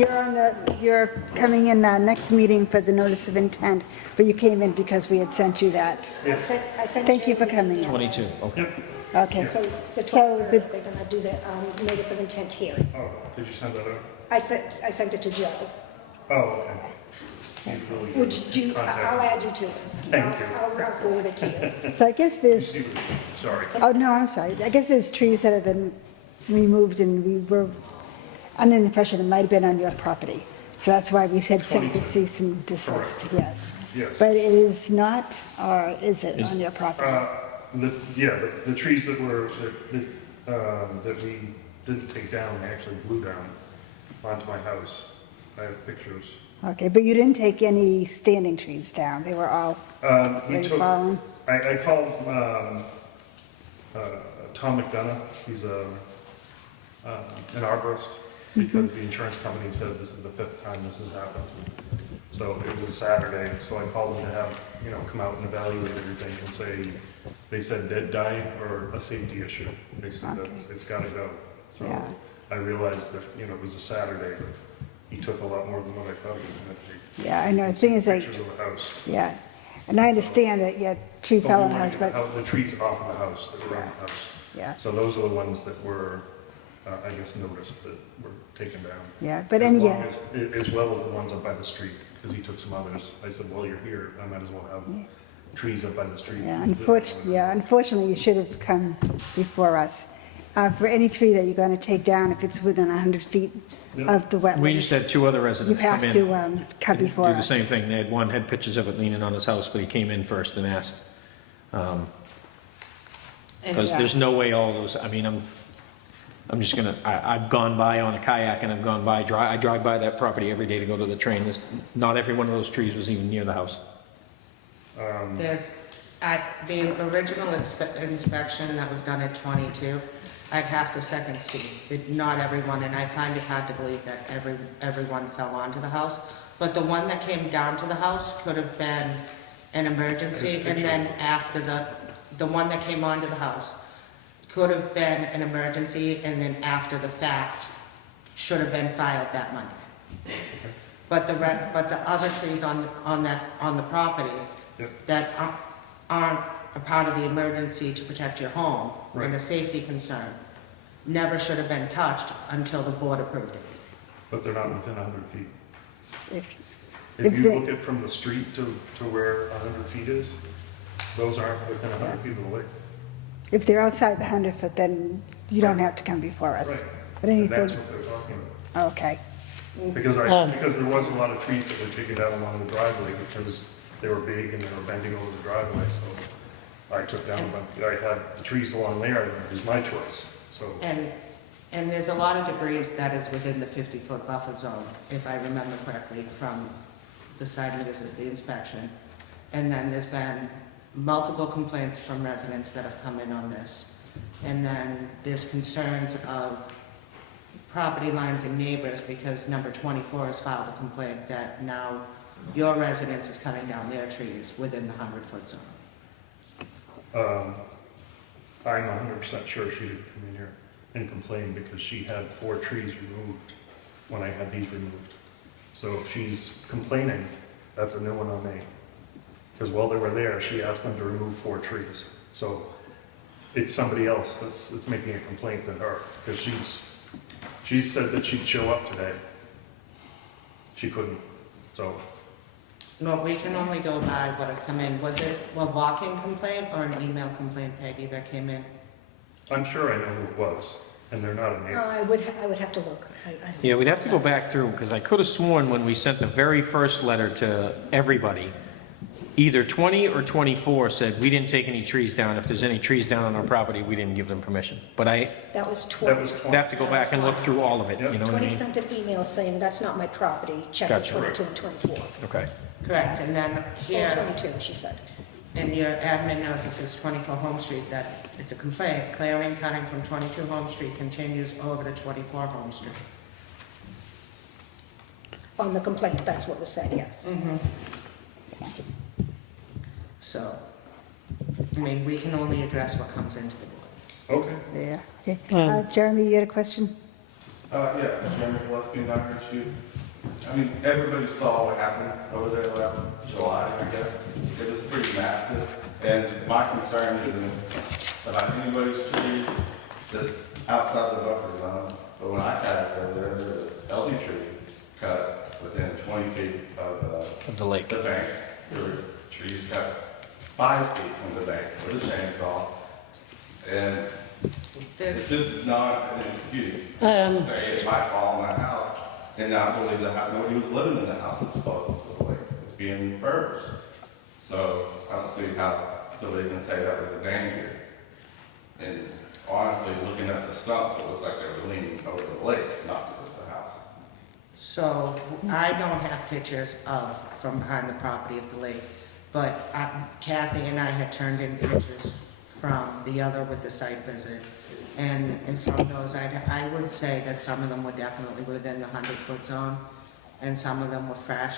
you're coming in next meeting for the notice of intent, but you came in because we had sent you that. I sent Thank you for coming in. 22, okay. Okay. So the So 23rd, the- they're gonna do the notice of intent here. Oh, did you send that out? I sent it to Joe. Oh, okay. Would you, I'll add you to it. Thank you. I'll forward it to you. So I guess there's, Sorry. oh, no, I'm sorry. I guess there's trees that have been removed and we were under the impression it might have been on your property. So that's why we said send the cease and desist, yes. Yes. But it is not, or is it on your property? The trees that were, that we didn't take down, they actually blew down onto my house. I have pictures. Okay, but you didn't take any standing trees down. They were all He ready took, fallen? I called, Tom McDonough, he's an arborist, because the insurance company said this is the 5th time this has happened. So it was a Saturday, so I called them to have, come out and evaluate everything and say, they said dead, dying, or a safety issue. They said it's gotta go. So Yeah. I realized that, it was a Saturday, but he took a lot more than what I thought he was gonna take. Yeah, I know, the thing is, Pictures of the house. yeah, and I understand that, yeah, tree fell in the house, but, The trees off of the house, that were on the house. yeah, So those are the ones that were, I guess, noticed that were taken down. yeah, but and yeah, As well as the ones up by the street, because he took some others. I said, well, you're here, I might as well have trees up by the street. yeah, unfortunately, you should have come before us. For any tree that you're gonna take down, if it's within 100 feet of the wetlands. We just had 2 other You residents come have in. to come and before us. Do the same thing. They had one had pictures of it leaning on his house, but he came in first and asked. Because there's no way all those, I mean, I'm just gonna, I've gone by on a kayak and I've gone by, I drive by that property every day to go to the train. Not every one of those trees was even near the house. There's, the original inspection that was done at 22, I'd have to second Steve, that not everyone, and I find it hard to believe that everyone fell onto the house. But the one that came down to the house could have been an emergency, and then after the one that came onto the house could have been an emergency, and then after the fact, should have been filed that Monday. But the other trees on the property that aren't a part of the emergency to protect your home and a safety concern, never should have been touched until the board approved it. But they're not within 100 feet. If If you they- look at from the street to where 100 feet is, those aren't within 100 feet of the lake. If they're outside the 100-foot, then you don't have to come before us. Right. But And anything, that's what they're talking about. okay, Because there was a lot of trees that were taken down along the driveway because they were big and they were bending over the driveway, so I took down a bunch. I had the trees along there, it was my choice, so. And there's a lot of debris that is within the 50-foot buffer zone, if I remember correctly, from the site of this is the inspection. And then there's been multiple complaints from residents that have come in on this. And then there's concerns of property lines and neighbors because number 24 has filed a complaint that now your residence is cutting down their trees within the 100-foot zone. I'm 100% sure she didn't come in here and complain because she had 4 trees removed when I had these removed. So if she's complaining, that's a new one on me. Because while they were there, she asked them to remove 4 trees. So it's somebody else that's making a complaint than her, because she said that she'd show up today. She couldn't, so. No, we can only go by what have come in. Was it a walk-in complaint or an email complaint, Peggy, that came in? I'm sure I know who it was, and they're not a neighbor. I would have to look. I don't Yeah, we'd have to go back through, because I could have sworn when we sent the very first letter to everybody, either 20 or 24 said, we didn't take any trees down. If there's any trees down on our property, we didn't give them permission. But That was That 20. was I'd 20. have to go back and look through all of it, you know what I 20 mean? sent an email saying, that's not my property, check out Gotcha. 22 and 24. Okay. Correct, and then Or here, 22, she said. in your admin notes, it says 24 Home Street, that it's a complaint. Clearing cutting from 22 Home Street continues over to 24 Home Street. On the complaint, that's what was said, yes. So, I mean, we can only address what comes into the board. Okay. yeah, okay. Jeremy, you had a question? Yeah, Jeremy Gillespie, Dr. Street. I mean, everybody saw what happened over there last July, I guess. It was pretty massive. And my concern isn't about anybody's trees that's outside the buffer zone. But when I kayaked over there was elder trees cut within 20 feet of The lake. the bank. There were trees cut 5 feet from the bank with a chainsaw. And this is not an excuse. Say if I fall in my house and not believe that nobody was living in the house that's closest to the lake. It's being refurbished. So I don't see how somebody can say that was a danger. And honestly, looking at the stumps, it looks like they were leaning over the lake, not towards the house. So, I don't have pictures from behind the property of the lake, but Kathy and I had turned in pictures from the other with the site visit. And from those, I would say that some of them were definitely within the 100-foot zone, and some of them were fresh.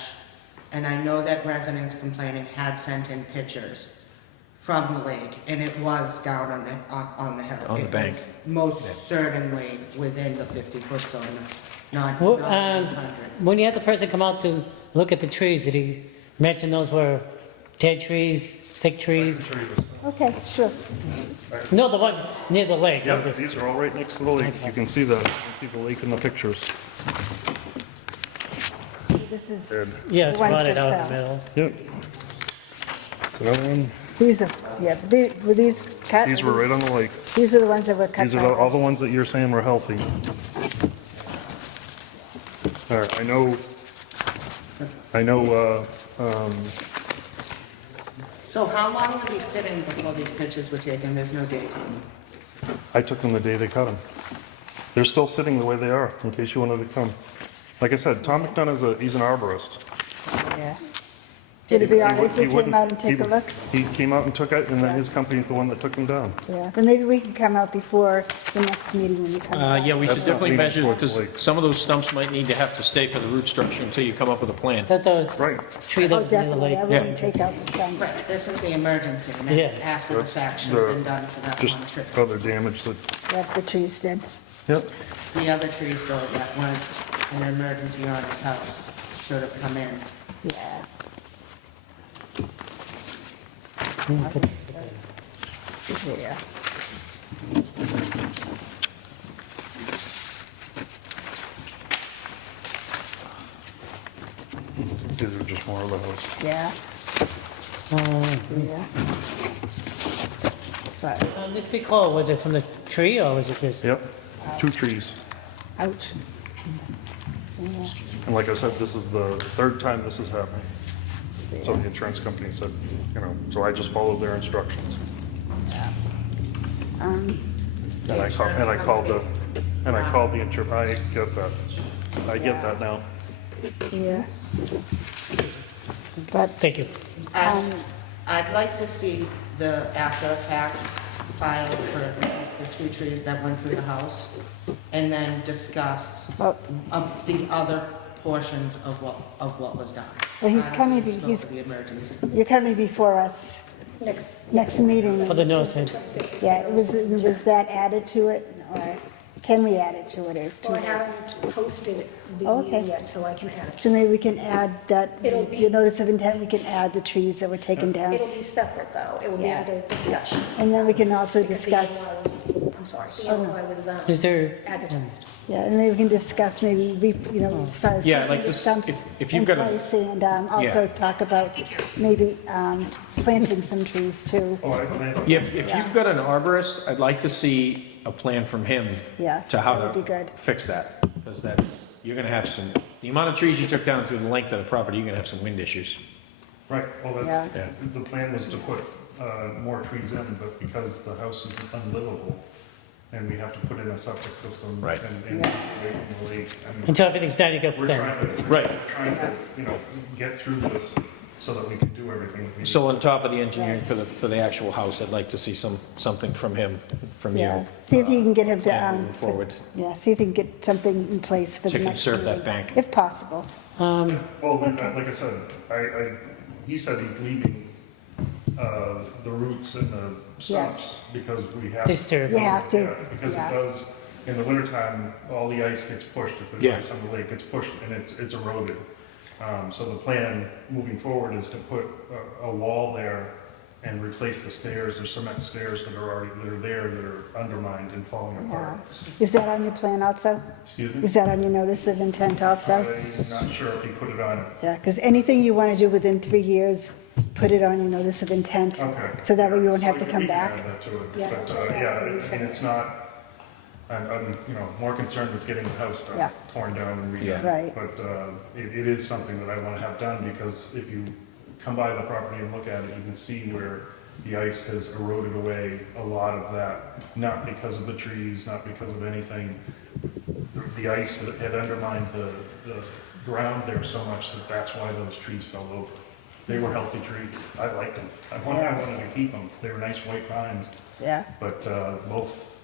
And I know that residents complaining had sent in pictures from the lake, and it was down on the hill. On the bank. It was most certainly within the 50-foot zone, not Well, 100. when you had the person come out to look at the trees, did he mention those were dead trees, sick trees? Okay, sure. No, the ones near the lake. I'm Yep, just- these are all right next to the lake. You can see the lake in the pictures. This is, Good. Yeah, it's The ones rotted that out in the fell. middle. Yep. So that one, these are, yeah, were these cut? these were right on the lake. These are the ones that were cut These are by all the ones that you're saying were healthy. All right, I know, So how long were these sitting before these pictures were taken? There's no dates on them. I took them the day they cut them. They're still sitting the way they are, in case you wanted to come. Like I said, Tom McDonough he's an arborist. Yeah. Would it be all right if we He came wouldn't- out and take a look? He came out and took it, and then his company's the one that took them down. Yeah, but maybe we can come out before the next meeting when you come back. Yeah, we should That's not definitely leaning measure, towards the because lake. some of those stumps might need to have to stay for the root structure until you come up with a plan. That's a Right. tree that Oh, was near the definitely, I lake. wouldn't take out the stumps. Right, this is the emergency, and then Yeah. after the That's fact should have been the- done for that Just one trip. other damage that, Yeah, the trees did. yep. The other trees though, that weren't an emergency on his house, should have come in. Yeah. Yeah. These are just more of the house. Yeah. Yeah. But, This big hole, was it from the tree or was it just? Yep, 2 trees. ouch. Yeah. And like I said, this is the third time this is happening. So the insurance company said, so I just followed their instructions. And I called the insurance, I get that. I get that now. Yeah. But, Thank you. I'd like to see the after-effect file for at least the 2 trees that went through the house, and then discuss well, the other portions of what was done. Well, he's coming, Not just he's- the emergency. you're coming before us next meeting. For the no sense. Yeah, was that added to it, or can we add it to it, or is too Well, I late? haven't posted the Okay. meeting yet, so I can add it. So maybe we can add that, It'll be- your notice of intent, we can add the trees that were taken down. It'll be separate, though. It will be Yeah. under discussion. And then we can also Because the discuss, NOI was, I'm sorry, the NOI was Is there, advertised. yeah, and maybe we can discuss maybe, as far as Yeah, keeping like the this- stumps if in you've got a- place, and also talk about maybe planting some trees too. Oh, I planted. Yeah, if you've got an arborist, I'd like to see a plan from him Yeah, to how that would be to good. fix that. Because that's, you're gonna have some, the amount of trees you took down through the length of the property, you're gonna have some wind issues. Right, well, Yeah. the plan was to put more trees in, but because the house is unlivable, and we have to put in a septic system. Right. And away from the lake. I mean, until everything's done, you get We're done. Right. trying to, get through this so that we can do everything that we need. So on top of the engineering for the actual house, I'd like to see something from him, from Yeah, you. see if you can get him to, Moving forward. yeah, see if you can get something in place for the To next conserve that meeting, bank. if possible. Well, like I said, he said he's leaving the roots and the stumps because we have. Disturb. You have to, Yeah, because yeah. it does, in the wintertime, all the ice gets pushed, if Yeah. there's ice on the lake, gets pushed and it's eroded. So the plan moving forward is to put a wall there and replace the stairs, or cement stairs that are there that are undermined and falling Yeah. apart. Is that on your plan also? Excuse me? Is that on your notice of intent also? I'm not sure if he put it on. Yeah, because anything you want to do within 3 years, put it on your notice of intent. Okay. So that way you won't have to So come we can back. add that to it. Yeah. But, yeah, I mean, it's not, I'm, more concerned with getting the house Yeah. torn down and redone. Yeah. Right. But, it is something that I want to have done, because if you come by the property and look at it, you can see where the ice has eroded away a lot of that, not because of the trees, not because of anything. The ice had undermined the ground there so much that that's why those trees fell over. They were healthy trees. I liked them. I wanted to keep them. They were nice white pines. Yeah, But both,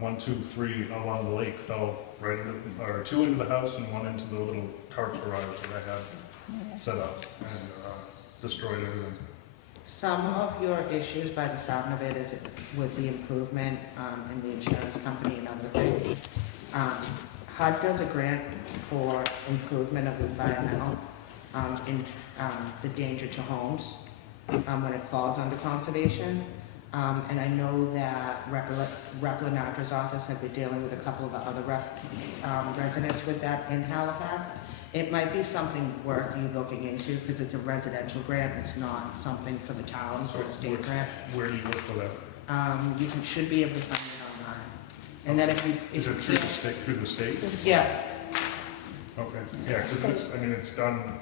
1, 2, 3 along the lake fell right into, or 2 into the house and 1 into the little tarp garage that I had set up and destroyed everything. Some of your issues, by the sound of it, is with the improvement and the insurance company and other things. HUD does a grant for improvement of environmental in the danger to homes when it falls under conservation. And I know that Rep. Lenatra's office had been dealing with a couple of the other residents with that in Halifax. It might be something worth you looking into because it's a residential grant. It's not something for the town or a state grant. Where do you look for that? You should be able to find it online. And then if you... Is it through the state? Yeah. Okay, yeah, because it's, I mean, it's done,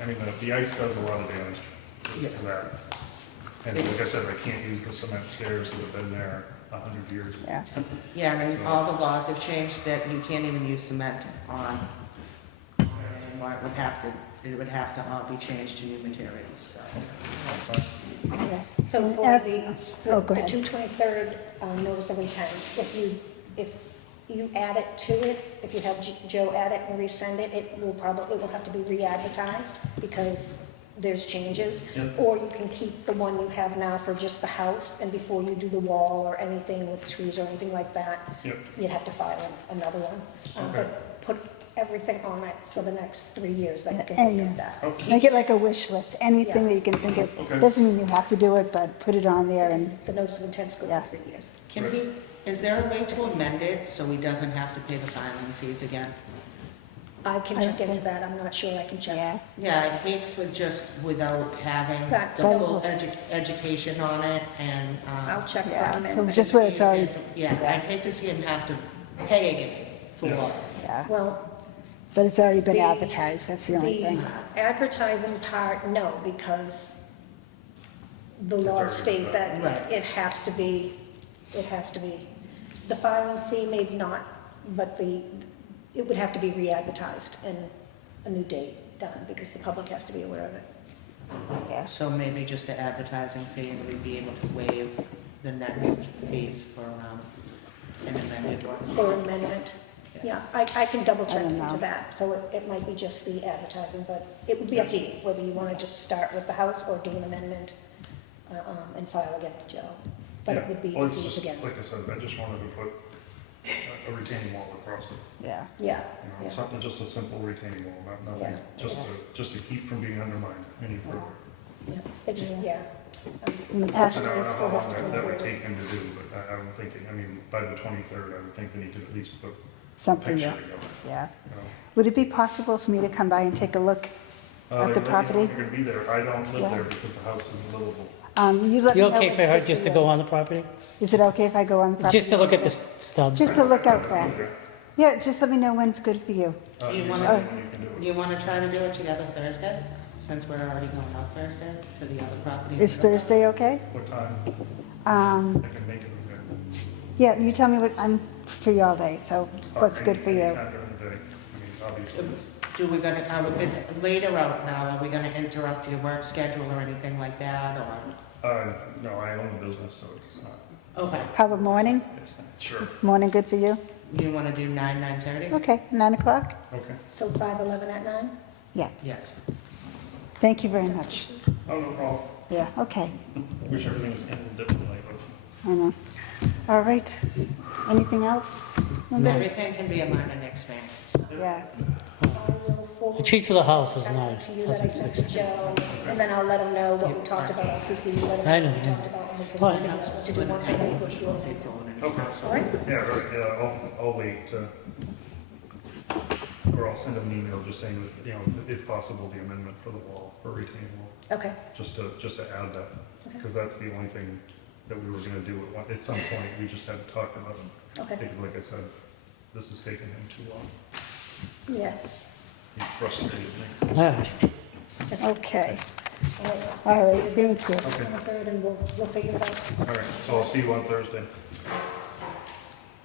I mean, the ice does a lot of damage to that. And like I said, I can't use the cement stairs that have been there 100 years. yeah. Yeah, and all the laws have changed that you can't even use cement on anymore. It would have to all be changed to new materials, so. Yeah. So for As- the oh, go the ahead. 223rd notice of intent, if you add it to it, if you have Joe add it and resend it, it will have to be re-advertised because there's changes. Yep. Or you can keep the one you have now for just the house, and before you do the wall or anything with trees or anything like that, Yep. you'd have to file another one. Okay. But put everything on it for the next 3 years that you can And, think of that. Okay. Make it like a wish list, anything Yeah. that you can think of. Okay. Doesn't mean you have to do it, but put it on there and, The notice of intent's good Yeah. for 3 years. Can he, is there a way to amend it so he doesn't have to pay the filing fees again? I can check into that, I'm not sure, I can check. yeah. Yeah, I'd hate for just without having That- the full education on it and, I'll check for Yeah, amendment. just where it's already, yeah, I'd hate to see him have to pay again for, Yeah. yeah. Well, But it's already been The- advertised, that's the only the thing. advertising part, no, because the laws already state been that Right. it has to be, the filing fee, maybe not, but it would have to be re-advertised and a new date done, because the public has to be aware of it. Yeah. so maybe just the advertising fee and we'd be able to waive the next fees for, an amended one. For amendment, yeah, I can double check I don't know. into that, so it might be just the advertising, but it would be up to you, whether you want to just start with the house or do an amendment and file again with Joe. But it would be Well, the it's fees just, again. like I said, I just wanted to put a retaining wall across it. Yeah. Yeah, You know, yeah. something, just a simple retaining wall, nothing, Yeah. just to keep from being undermined any further. Yeah, it's, yeah. And I ask- don't know Still how has long to go that would forward. take him to do, but I don't think, I mean, by the 23rd, I would think they need to at least put a Something, picture yeah. together. Yeah. You know. Would it be possible for me to come by and take a look at the property? They're gonna be there, I don't live Yeah. there because the house isn't livable. You let me You know okay what's for her good just to you. go on the property? Is it okay if I go on the property? Just to look at the stubs? Just to look out back. Okay. Yeah, just let me know when's good for you. You You wanna- know when you can do it. You wanna try to do it together Thursday, since we're already going out Thursday to the other property? Is Thursday okay? What time? Um, I can make it okay. yeah, you tell me what, I'm free all day, so what's good for you? Anytime during the day. I mean, obviously, it's- It's later out now, are we gonna interrupt your work schedule or anything like that, or? no, I own a business, so it's not, Okay, How about morning? sure, Is morning good for you? you wanna do 9:30? Okay, 9 o'clock? okay. So 5/11 at 9? Yes. Thank you very much. Oh, no problem. Yeah, okay, Wish everything was handled differently, but I know. All right, anything else? Nobody? Everything can be a minor expansion. Yeah, I will forward The tree to the house is attachment nice. to you that I sent to Joe, and then I'll let him know what we talked about, I'll CC you, let him I know know, what we yeah. talked about, and we can Fine. figure out what to do once I leave with you. Okay. All right? Yeah, right, yeah, I'll wait, or I'll send them an email just saying, that, you know, if possible, the amendment for the wall, for retaining wall, Okay, just to add that, because that's the only thing that we were gonna do at some point, we just hadn't talked about it. okay, Because like I said, this is taking him too long, yeah. he frustrated me. All right. okay. All All So right, you're good thank you. Okay. on the 3rd, and we'll figure it out. All right, so I'll see you on Thursday.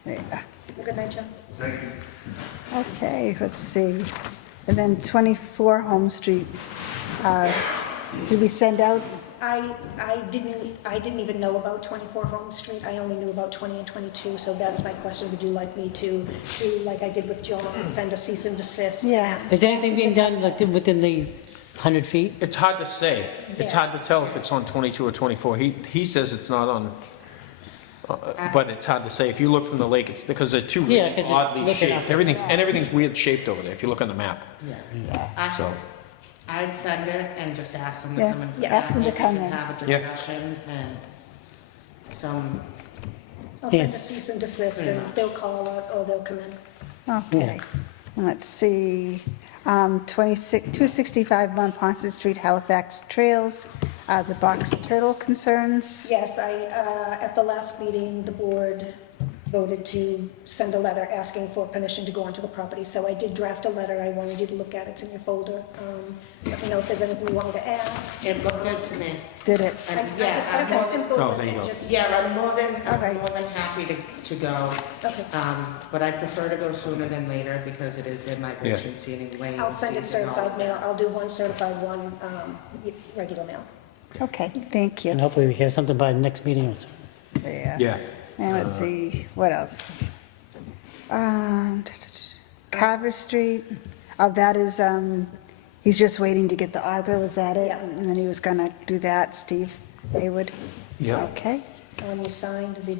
Yeah. Good night, Joe. Thank you. Okay, let's see. And then 24 Home Street. Did we send out I didn't even know about 24 Home Street. I only knew about 20 and 22, so that's my question. Would you like me to do like I did with John and send a cease and desist? Yeah. Is anything being done like within the 100 feet? It's hard to say. It's Yeah. hard to tell if it's on 22 or 24. He says it's not on, but it's hard to say. If you look from the lake, it's because they're two Yeah, really 'cause oddly looking shaped. up, it's- Everything's weird shaped over there, if you look on the map. So, I'd send it and just ask them to Yeah, come in. for yeah, ask them to that. come We can in. have a Yeah. discussion and some, I'll send a Yes. cease and desist, Pretty and much. they'll call or they'll come in. Okay. Let's see, 265 Mont Ponce Street, Halifax Trails, the box turtle concerns. Yes, at the last meeting, the board voted to send a letter asking for permission to go onto the property, so I did draft a letter. I wanted you to look at it. It's in your folder. Let me know if there's anything you want me to add. it looked good to me. Did it? And I yeah, just I'm like a more, simple Oh, there you and go. just, yeah, I'm more All right. happy to go. okay. But I prefer to go sooner than later because it is their migration season anyway. I'll send it season, all certified of mail. that. I'll do one certified, one regular mail. Okay, thank And you. hopefully we hear something by the next meeting or so. There. yeah. And let's see, what else? Carver Street, oh, that is, he's just waiting to get the auger, was that it? Yeah. And then he was gonna do that, Steve Haywood? Yeah. Okay, When you signed the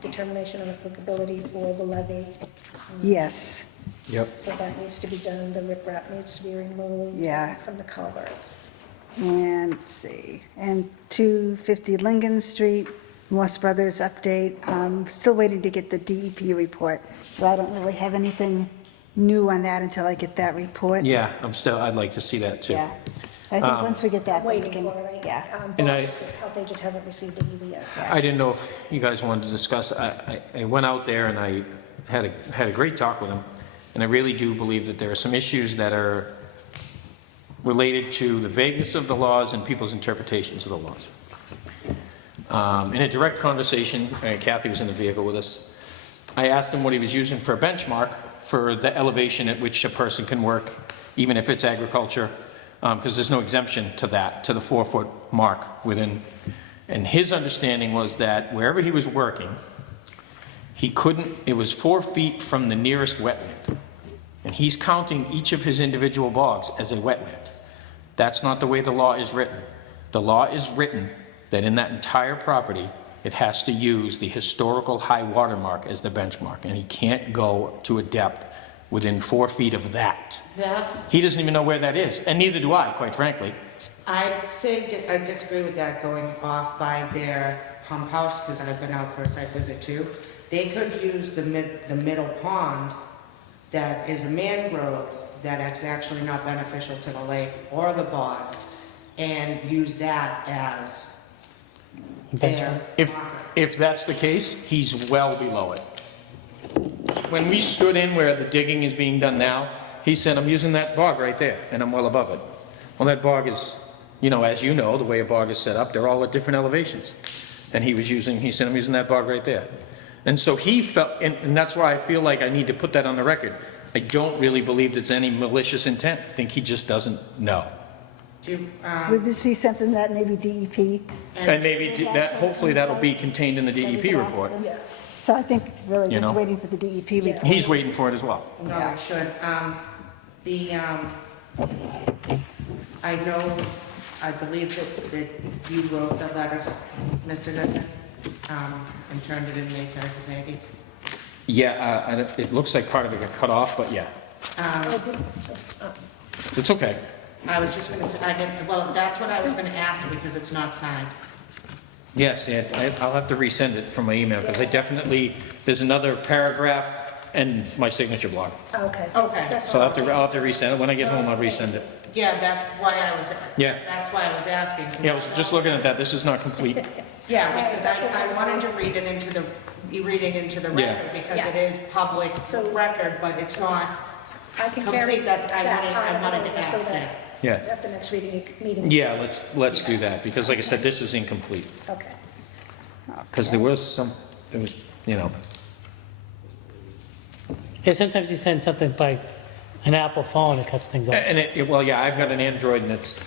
determination of applicability for the levy. yes, Yep. So that needs to be done. The riprap needs to be removed Yeah. from the culverts. and let's see, and 250 Lincoln Street, Morse Brothers update, still waiting to get the DEP report, so I don't really have anything new on that until I get that report. Yeah, I'd like to see that too. Yeah, I think once we get that, then we Waiting can, for it. yeah. And Bob, I- the health agent hasn't received it either yet. I didn't know if you guys wanted to discuss, I went out there and I had a great talk with him, and I really do believe that there are some issues that are related to the vagueness of the laws and people's interpretations of the laws. In a direct conversation, Kathy was in the vehicle with us, I asked him what he was using for a benchmark for the elevation at which a person can work, even if it's agriculture, because there's no exemption to that, to the 4-foot mark within. And his understanding was that wherever he was working, he couldn't, it was 4 feet from the nearest wetland. And he's counting each of his individual bogs as a wetland. That's not the way the law is written. The law is written that in that entire property, it has to use the historical high water mark as the benchmark, and he can't go to a depth within 4 feet of that. That, He doesn't even know where that is, and neither do I, quite frankly. I'd say, I disagree with that going off by their pump house, because I've been out for a site visit too. They could use the middle pond that is a mangrove that is actually not beneficial to the lake or the bogs, and use that as their marker. If that's the case, he's well below it. When we stood in where the digging is being done now, he said, I'm using that bog right there, and I'm well above it. Well, that bog is, as you know, the way a bog is set up, they're all at different elevations. And he said, I'm using that bog right there. And so he felt, and that's why I feel like I need to put that on the record. I don't really believe there's any malicious intent. I think he just doesn't know. Would this be something that maybe DEP? And maybe that, hopefully that'll be contained in the DEP report. So I think really You just know? waiting for the DEP report. He's waiting for it as well. No, it should. I believe that you wrote the letters, Mr. Goodman, and turned it in later to Maggie. Yeah, it looks like part of it got cut off, but yeah, it's okay. I was just gonna say, that's what I was gonna ask because it's not signed. Yes, I'll have to resend it from my email, because there's another paragraph and my signature block. Okay. Okay. So I'll have to resend it. When I get home, I'll resend it. Yeah, that's why I was asking. Yeah, I was just looking at that. This is not complete. Yeah, because I wanted to read it into the Yeah. record because it is public record, but it's not I can carry complete. That's, I that wanted over to so ask that that. Yeah. at the next meeting. Yeah, let's do that, because like I said, this is incomplete. Okay. Because there was, Yeah, sometimes you send something by an Apple phone, it cuts things off. and well, yeah, I've got an Android and it's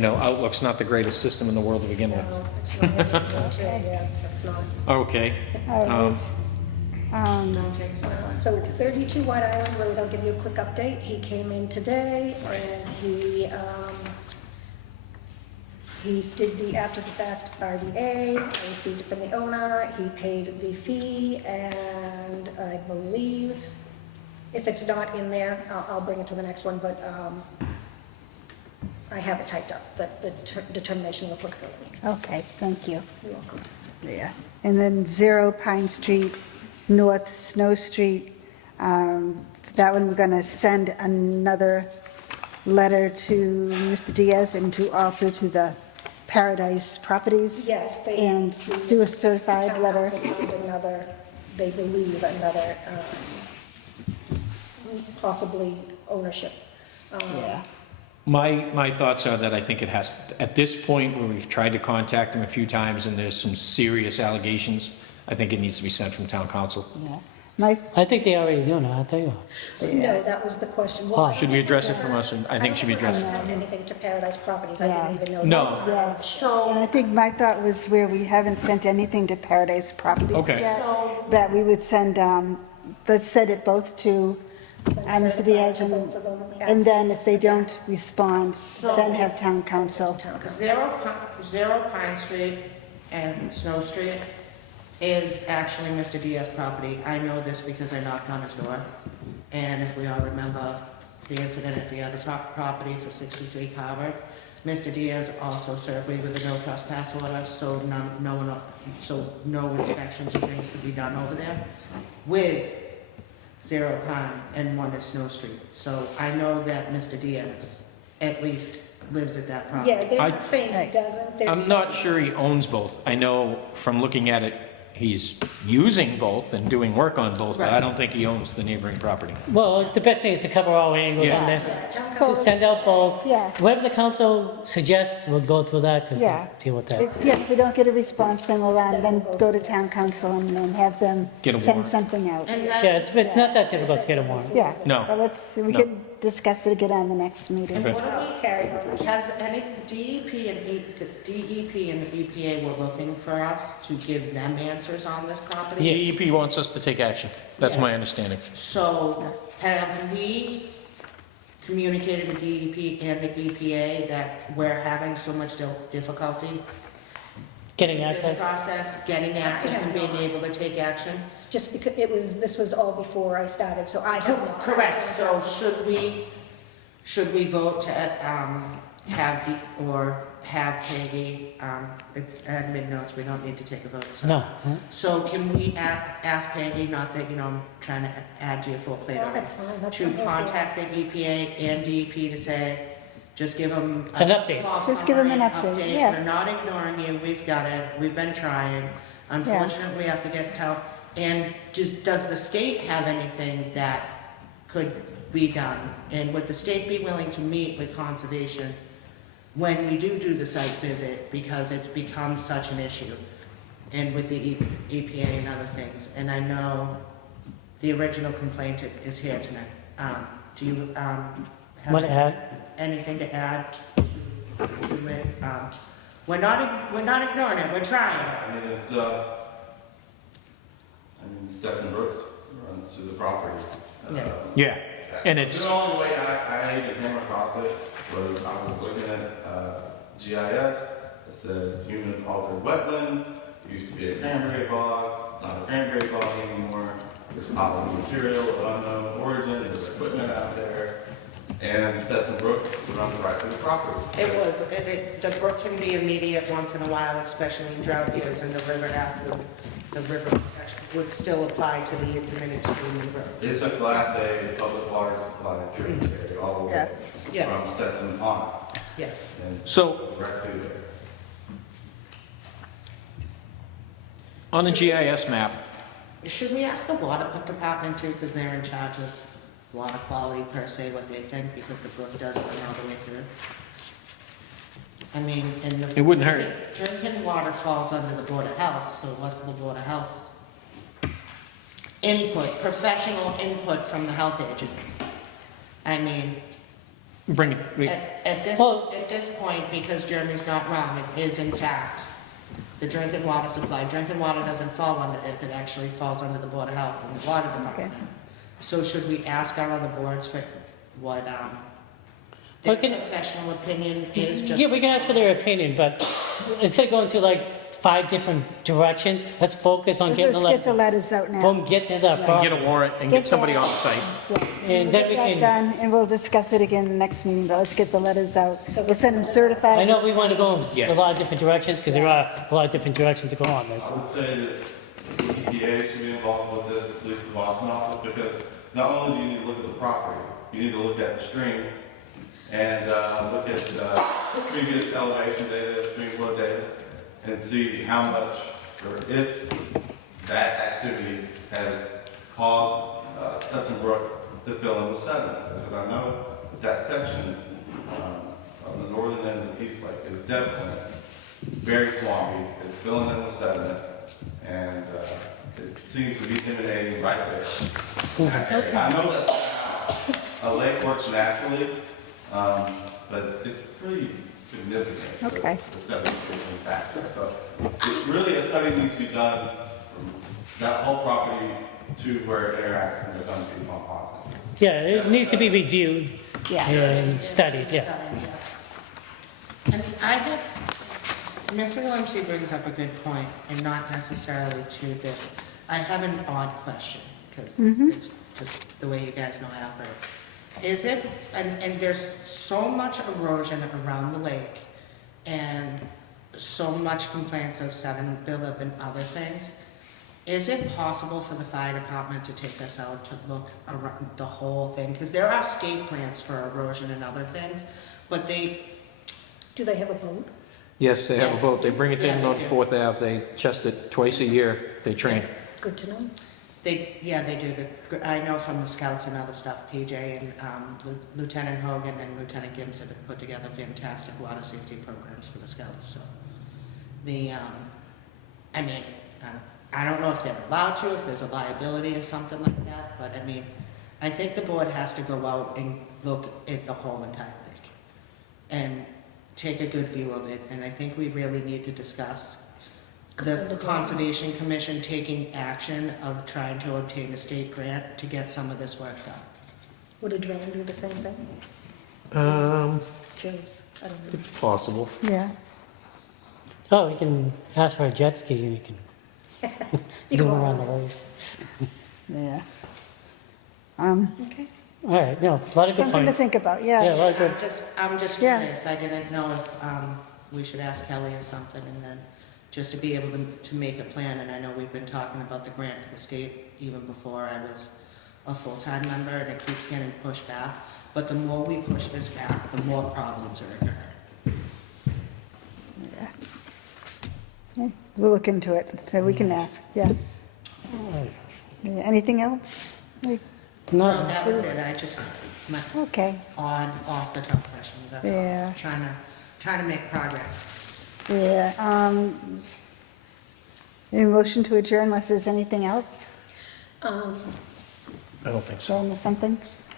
Outlook's not the greatest system in the world to begin with. No, it's not yeah, it's not. Okay. All right. So 32 White Island Road, I'll give you a quick update. He came in today and he did the after-the-fact RDA. I received it from the owner. He paid the fee, and I believe, if it's not in there, I'll bring it to the next one, but I have it typed up, the determination of applicability. Okay, thank you. You're welcome. Yeah. And then 0 Pine Street, North Snow Street. That one, we're going to send another letter to Mr. Diaz and also to the Paradise Properties. Yes, they. And do a certified Town letter. council found another, they believe another, possibly ownership. Yeah. My thoughts are that I think it has, at this point where we've tried to contact him a few times and there's some serious allegations, I think it needs to be sent from town council. Yeah. I think they already do now, I tell you. No, that was the question. Oh. Should we address it from us? I think it should be I addressed. don't think I sent anything to Paradise Properties, I Yeah. didn't even know. No. Yeah, and I think my thought was where we haven't sent anything to Paradise Properties Okay. yet, that we would send, let's send it both to Mr. Diaz, and then if they don't respond, then have town council. Zero Pine Street and Snow Street is actually Mr. Diaz's property. I know this because I knocked on his door. And if we all remember the incident at the other property for 63 Carver, Mr. Diaz also served me with a no trespass order, so no inspections or things could be done over there with 0 Pine and 1 is Snow Street. So I know that Mr. Diaz at least lives at that property. Yeah, they're not saying he doesn't. They're I'm not sure he owns both. I know from looking at it, he's using both and doing work on both, but I don't think he owns the neighboring property. Well, the best thing is to cover all angles Yeah. on this. So- So send out both. Yeah. Whatever the council suggests, we'll go through that, because Yeah. deal with that. If we don't get a response, then we'll then go to town council and then have them Get a send warrant. something out. And Yeah, it's not that difficult to get a warrant. Yeah. No. But we No. can discuss it again on the next meeting. Okay. What are carry we, has any DEP and the EPA were looking for us to give them answers on this property? Yeah. DEP wants us to take action. That's my understanding. So have we communicated with DEP and the EPA that we're having so much difficulty Getting in this access. process, getting access and being able to take action? Just because this was all before I started, so I have not. Correct, so should we vote to have Peggy, it's admin notes, we don't need to take a vote. So. No. So can we ask Peggy, not that, I'm trying to add to your full plate, No, that's fine, that's to what I'm here for. contact the EPA and DEP to say, just give them An update. small Just give 'em an summary, update, yeah. We're not ignoring you, we've got it, we've been trying. Unfortunately, we have to get and does the state have anything that could be done? And would the state be willing to meet with conservation when we do the site visit, because it's become such an issue? And with the EPA and other things, and I know the original complaint is here tonight. Do you, Want to add? anything to add to it? We're not ignoring it, we're trying. I mean, Stephen Brooks runs through the property. Yeah. Yeah, and it's, The only way I came across it was I was looking at GIS. It said human altered wetland. It used to be a cranberry bog. It's not a cranberry bog anymore. There's polymer material of unknown origin. There's equipment out there. And Stetson Brook runs right through the property. The brook can be immediate once in a while, especially in drought years, and the river after, the river protection would still apply to the intermittent streaming rivers. It's a Class A public water supply tributary all the way Yeah. from Stetson Pond. Yes. And so right through there. on the GIS map, Should we ask the water department too, because they're in charge of water quality per se, what they think, because the brook does run all the way through? I mean, and the. It wouldn't hurt. Drinking water falls under the Board of Health, so what's the Board of Health? Input, professional input from the health agent. I mean, Bring it, At Well- this point, because Jeremy's not wrong, it is in fact the drinking water supply. Drinking water doesn't fall under it, it actually falls under the Board of Health and the Water Department. So should we ask our other boards for what, their Well, can- professional opinion is just? Yeah, we can ask for their opinion, but instead of going to like 5 different directions, let's focus on getting Let's the get the letter. letters out now. Boom, get to the get problem. a warrant and Get get somebody that. on the site. And then we Get that can, done, and we'll discuss it again in the next meeting, but let's get the letters out. We'll send them certified. I know we want to go in Yeah. a lot of different directions, because there are a lot of different directions to go on this. I would say that the EPA should be involved with this, at least the Boston office, because not only do you need to look at the property, you need to look at the stream and look at previous elevation data, stream flow data, and see how much or if that activity has caused Tustin Brook to fill in with sediment. Because I know that section on the northern end of the East Lake is definitely very swampy. It's filling in with sediment, and it seems to be emanating right there. in that area. I know that's a lake works naturally, but it's pretty significant. Okay. The sedimentation factor. So really a study needs to be done from that whole property to where it interacts and becomes these ponds. Yeah, it needs to be reviewed Yeah. and studied, yeah. And I think Mr. Delancey brings up a good point, and not necessarily to this. I have an odd question, because it's just the way you guys know I operate. Is it, and there's so much erosion around the lake, and so much complaints of sediment buildup and other things, is it possible for the fire department to take us out to look around the whole thing? Because there are state grants for erosion and other things, but Do they have a vote? Yes, they have a Yes. boat. They bring it Yeah, in they on do. 4th Ave. They test it twice a year. They train. Good to know. they do. I know from the scouts and other stuff, PJ and Lieutenant Hogan and Lieutenant Gibson have put together fantastic water safety programs for the scouts, so. I don't know if they're allowed to, if there's a liability or something like that, but I mean, I think the board has to go out and look at the whole entire lake and take a good view of it, and I think we really need to discuss the Conservation Commission taking action of trying to obtain a state grant to get some of this work done. Would a drone do the same thing? James, I don't know. Possible. Yeah. Oh, we can ask for a jet ski, and we can zoom around the lake. Yeah. Okay. All right, no, a lot of good Something to points. think about, Yeah, a yeah. lot of good. I'm just Yeah. curious, I didn't know if we should ask Kelly or something, and then just to be able to make a plan, and I know we've been talking about the grant for the state even before I was a full-time member, and it keeps getting pushed back, but the more we push this back, the more problems are occurring. Yeah. We'll look into it, so we can ask, yeah. Yeah, anything else? No, No, that was it, I just, my Okay, off the top question, that's all. Yeah. Trying to make progress. yeah. Any motion to adjourn unless there's anything else? Um, I don't think so. Showing us something?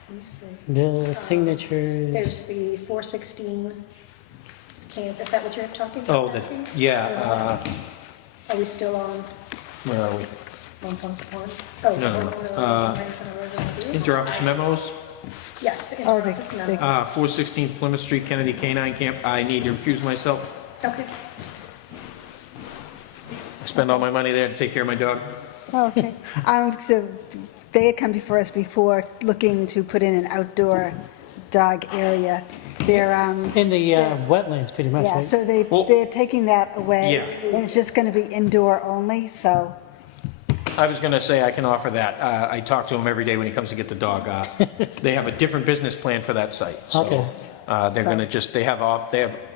let me see. the signatures. There's the 416 camp, is that what you're talking Oh, about? yeah, Are we still on where are we? One Ponce Ponds? Oh, No, complaints and erosion. Interoffice memos, Yes, the Oh, the- interoffice the- memo. 416 Plymouth Street, Kennedy Canine Camp. I need to recuse myself. Okay. I spend all my money there to take care of my dog. Okay. So they had come before us before, looking to put in an outdoor dog area. They're, In the wetlands, pretty much, yeah, right? so Well- they're taking that away. Yeah. And it's just gonna be indoor only, so, I was gonna say I can offer that. I talk to him every day when he comes to get the dog. They have a different business plan for that site. So, Okay. they're gonna just, they have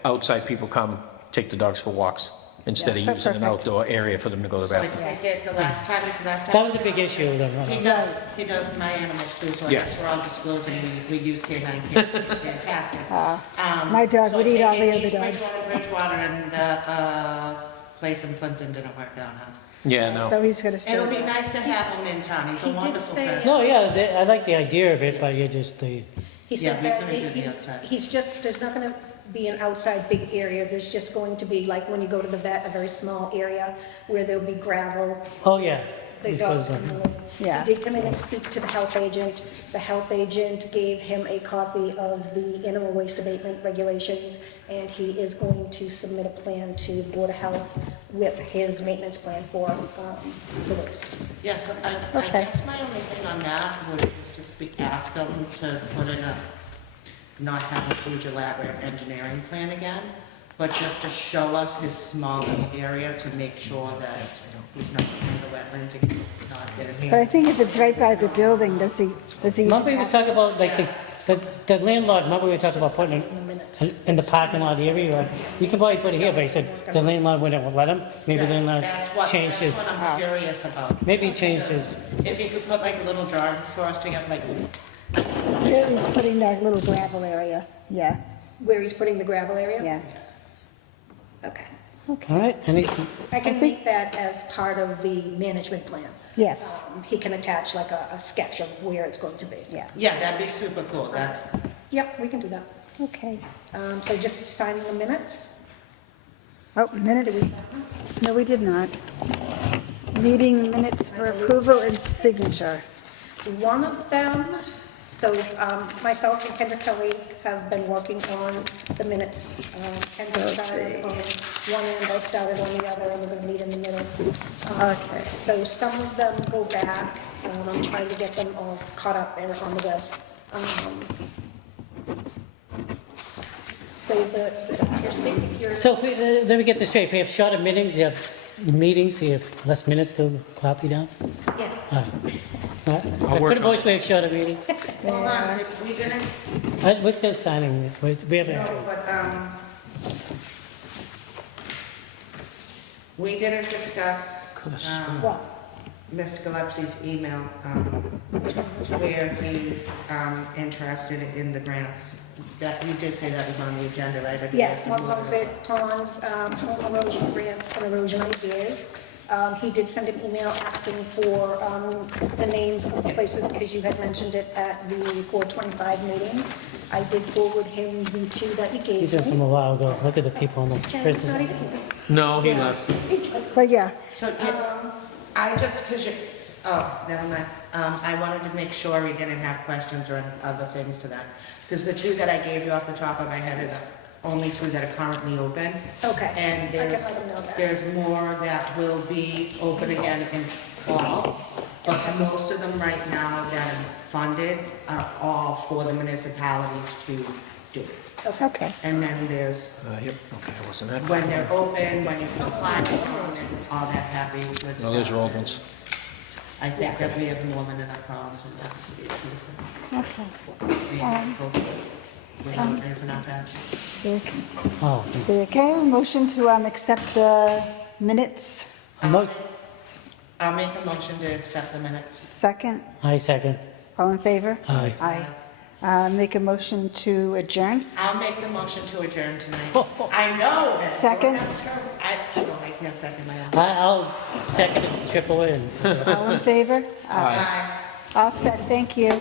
outside people come take the dogs for walks instead Yeah, of so using an perfect. outdoor area for them to go to the So I bathroom. take it the last time. That was a big issue with them, He right? does my animals too, so I Yeah. guess we're all disclosing we use canine care, it's fantastic. my dog would eat all the other East dogs. Bridgewater, and the place in Plimpton didn't work out, huh? Yeah, no. So he's gonna stay. It'll be nice to have him in town, he's a He did wonderful say- person. No, yeah, I like the idea of it, but you just, He Yeah, said we that couldn't do the he's, outside. he's just, there's not gonna be an outside big area, there's just going to be, like, when you go to the vet, a very small area where there'll be gravel, Oh, yeah. the Before dogs the- come in. Yeah. He did come in and speak to the health agent. The health agent gave him a copy of the animal waste abatement regulations, and he is going to submit a plan to Board of Health with his maintenance plan for the waste. Yeah, so I Okay. guess my only thing on that would just be ask them to put in a, not have a huge elaborate engineering plan again, but just to show us his small little area to make sure that he's not in the wetlands again. It's not his. But I think if it's right by the building, does he? Remember we was talking about, like, the landlord, remember we were talking about putting In the minutes. it in the parking lot area? Like, you can probably put it here, but he said the landlord wouldn't let him. Maybe the landlord changed his, That's what I'm curious about. maybe he changed his, If you could put like a little jar for us to get like, Here he's putting that little gravel area, yeah, Where he's putting the gravel area? yeah. Okay. all right, any, I can make that as part of the management plan. Yes, He can attach like a sketch of where it's going to be. yeah, yeah, that'd be super cool. That's, Yep, we can do that. okay. So just signing the minutes? Oh, Do we minutes, sign them? no, we did not. Meeting minutes for approval and signature. One of them, so myself and Kendra Kelly have been working on the minutes. Kendra So let's started see. on one end, I started on the other, and we're going to meet in the middle. Okay. So some of them go back. I'm trying to get them all caught up and on the web. So if you're, so if we, let me get this straight, if we have shorter meetings, you have less minutes to copy down? yeah. I put a voice we have shorter meetings. hold on, if we didn't, We're still signing this, we haven't, no, but, we didn't discuss, What? Mr. Gillespie's email, where he's, interested in the grants. That, you did say that was on the agenda, right? I didn't Yes, have to one look was it it, Tom's home erosion grants and erosion ideas. He did send an email asking for the names of the places, because you had mentioned it at the 425 meeting. I did forward him the two that he these gave are from me. a while ago, look at the people on the Jen's not versus. even here. No, he left. He just, But yeah, So, I just, cause you, oh, never mind. I wanted to make sure we didn't have questions or any other things to that. Cause the two that I gave you off the top of my head are the only two that are currently open. okay. And I can let him know that. there's more that will be open again in fall. But most of them right now that are funded are all for the municipalities to do it. okay. And then there's Yep, okay, wasn't that? when they're open, when you can apply for them, and all that happy good stuff. No, those are old ones. I think that we have more than enough problems with that to be truthful. Okay. We have to go for it. Without raising our taxes. Oh, Okay, motion to accept the minutes. I'll make a motion to accept the minutes. Second, I second. all in favor? Aye. Aye. Make a motion to adjourn. I'll make the motion to adjourn tonight. I know. it. Second. That's true. I can't second my own. I'll second it, triple in. All in favor? Aye. All set, thank you.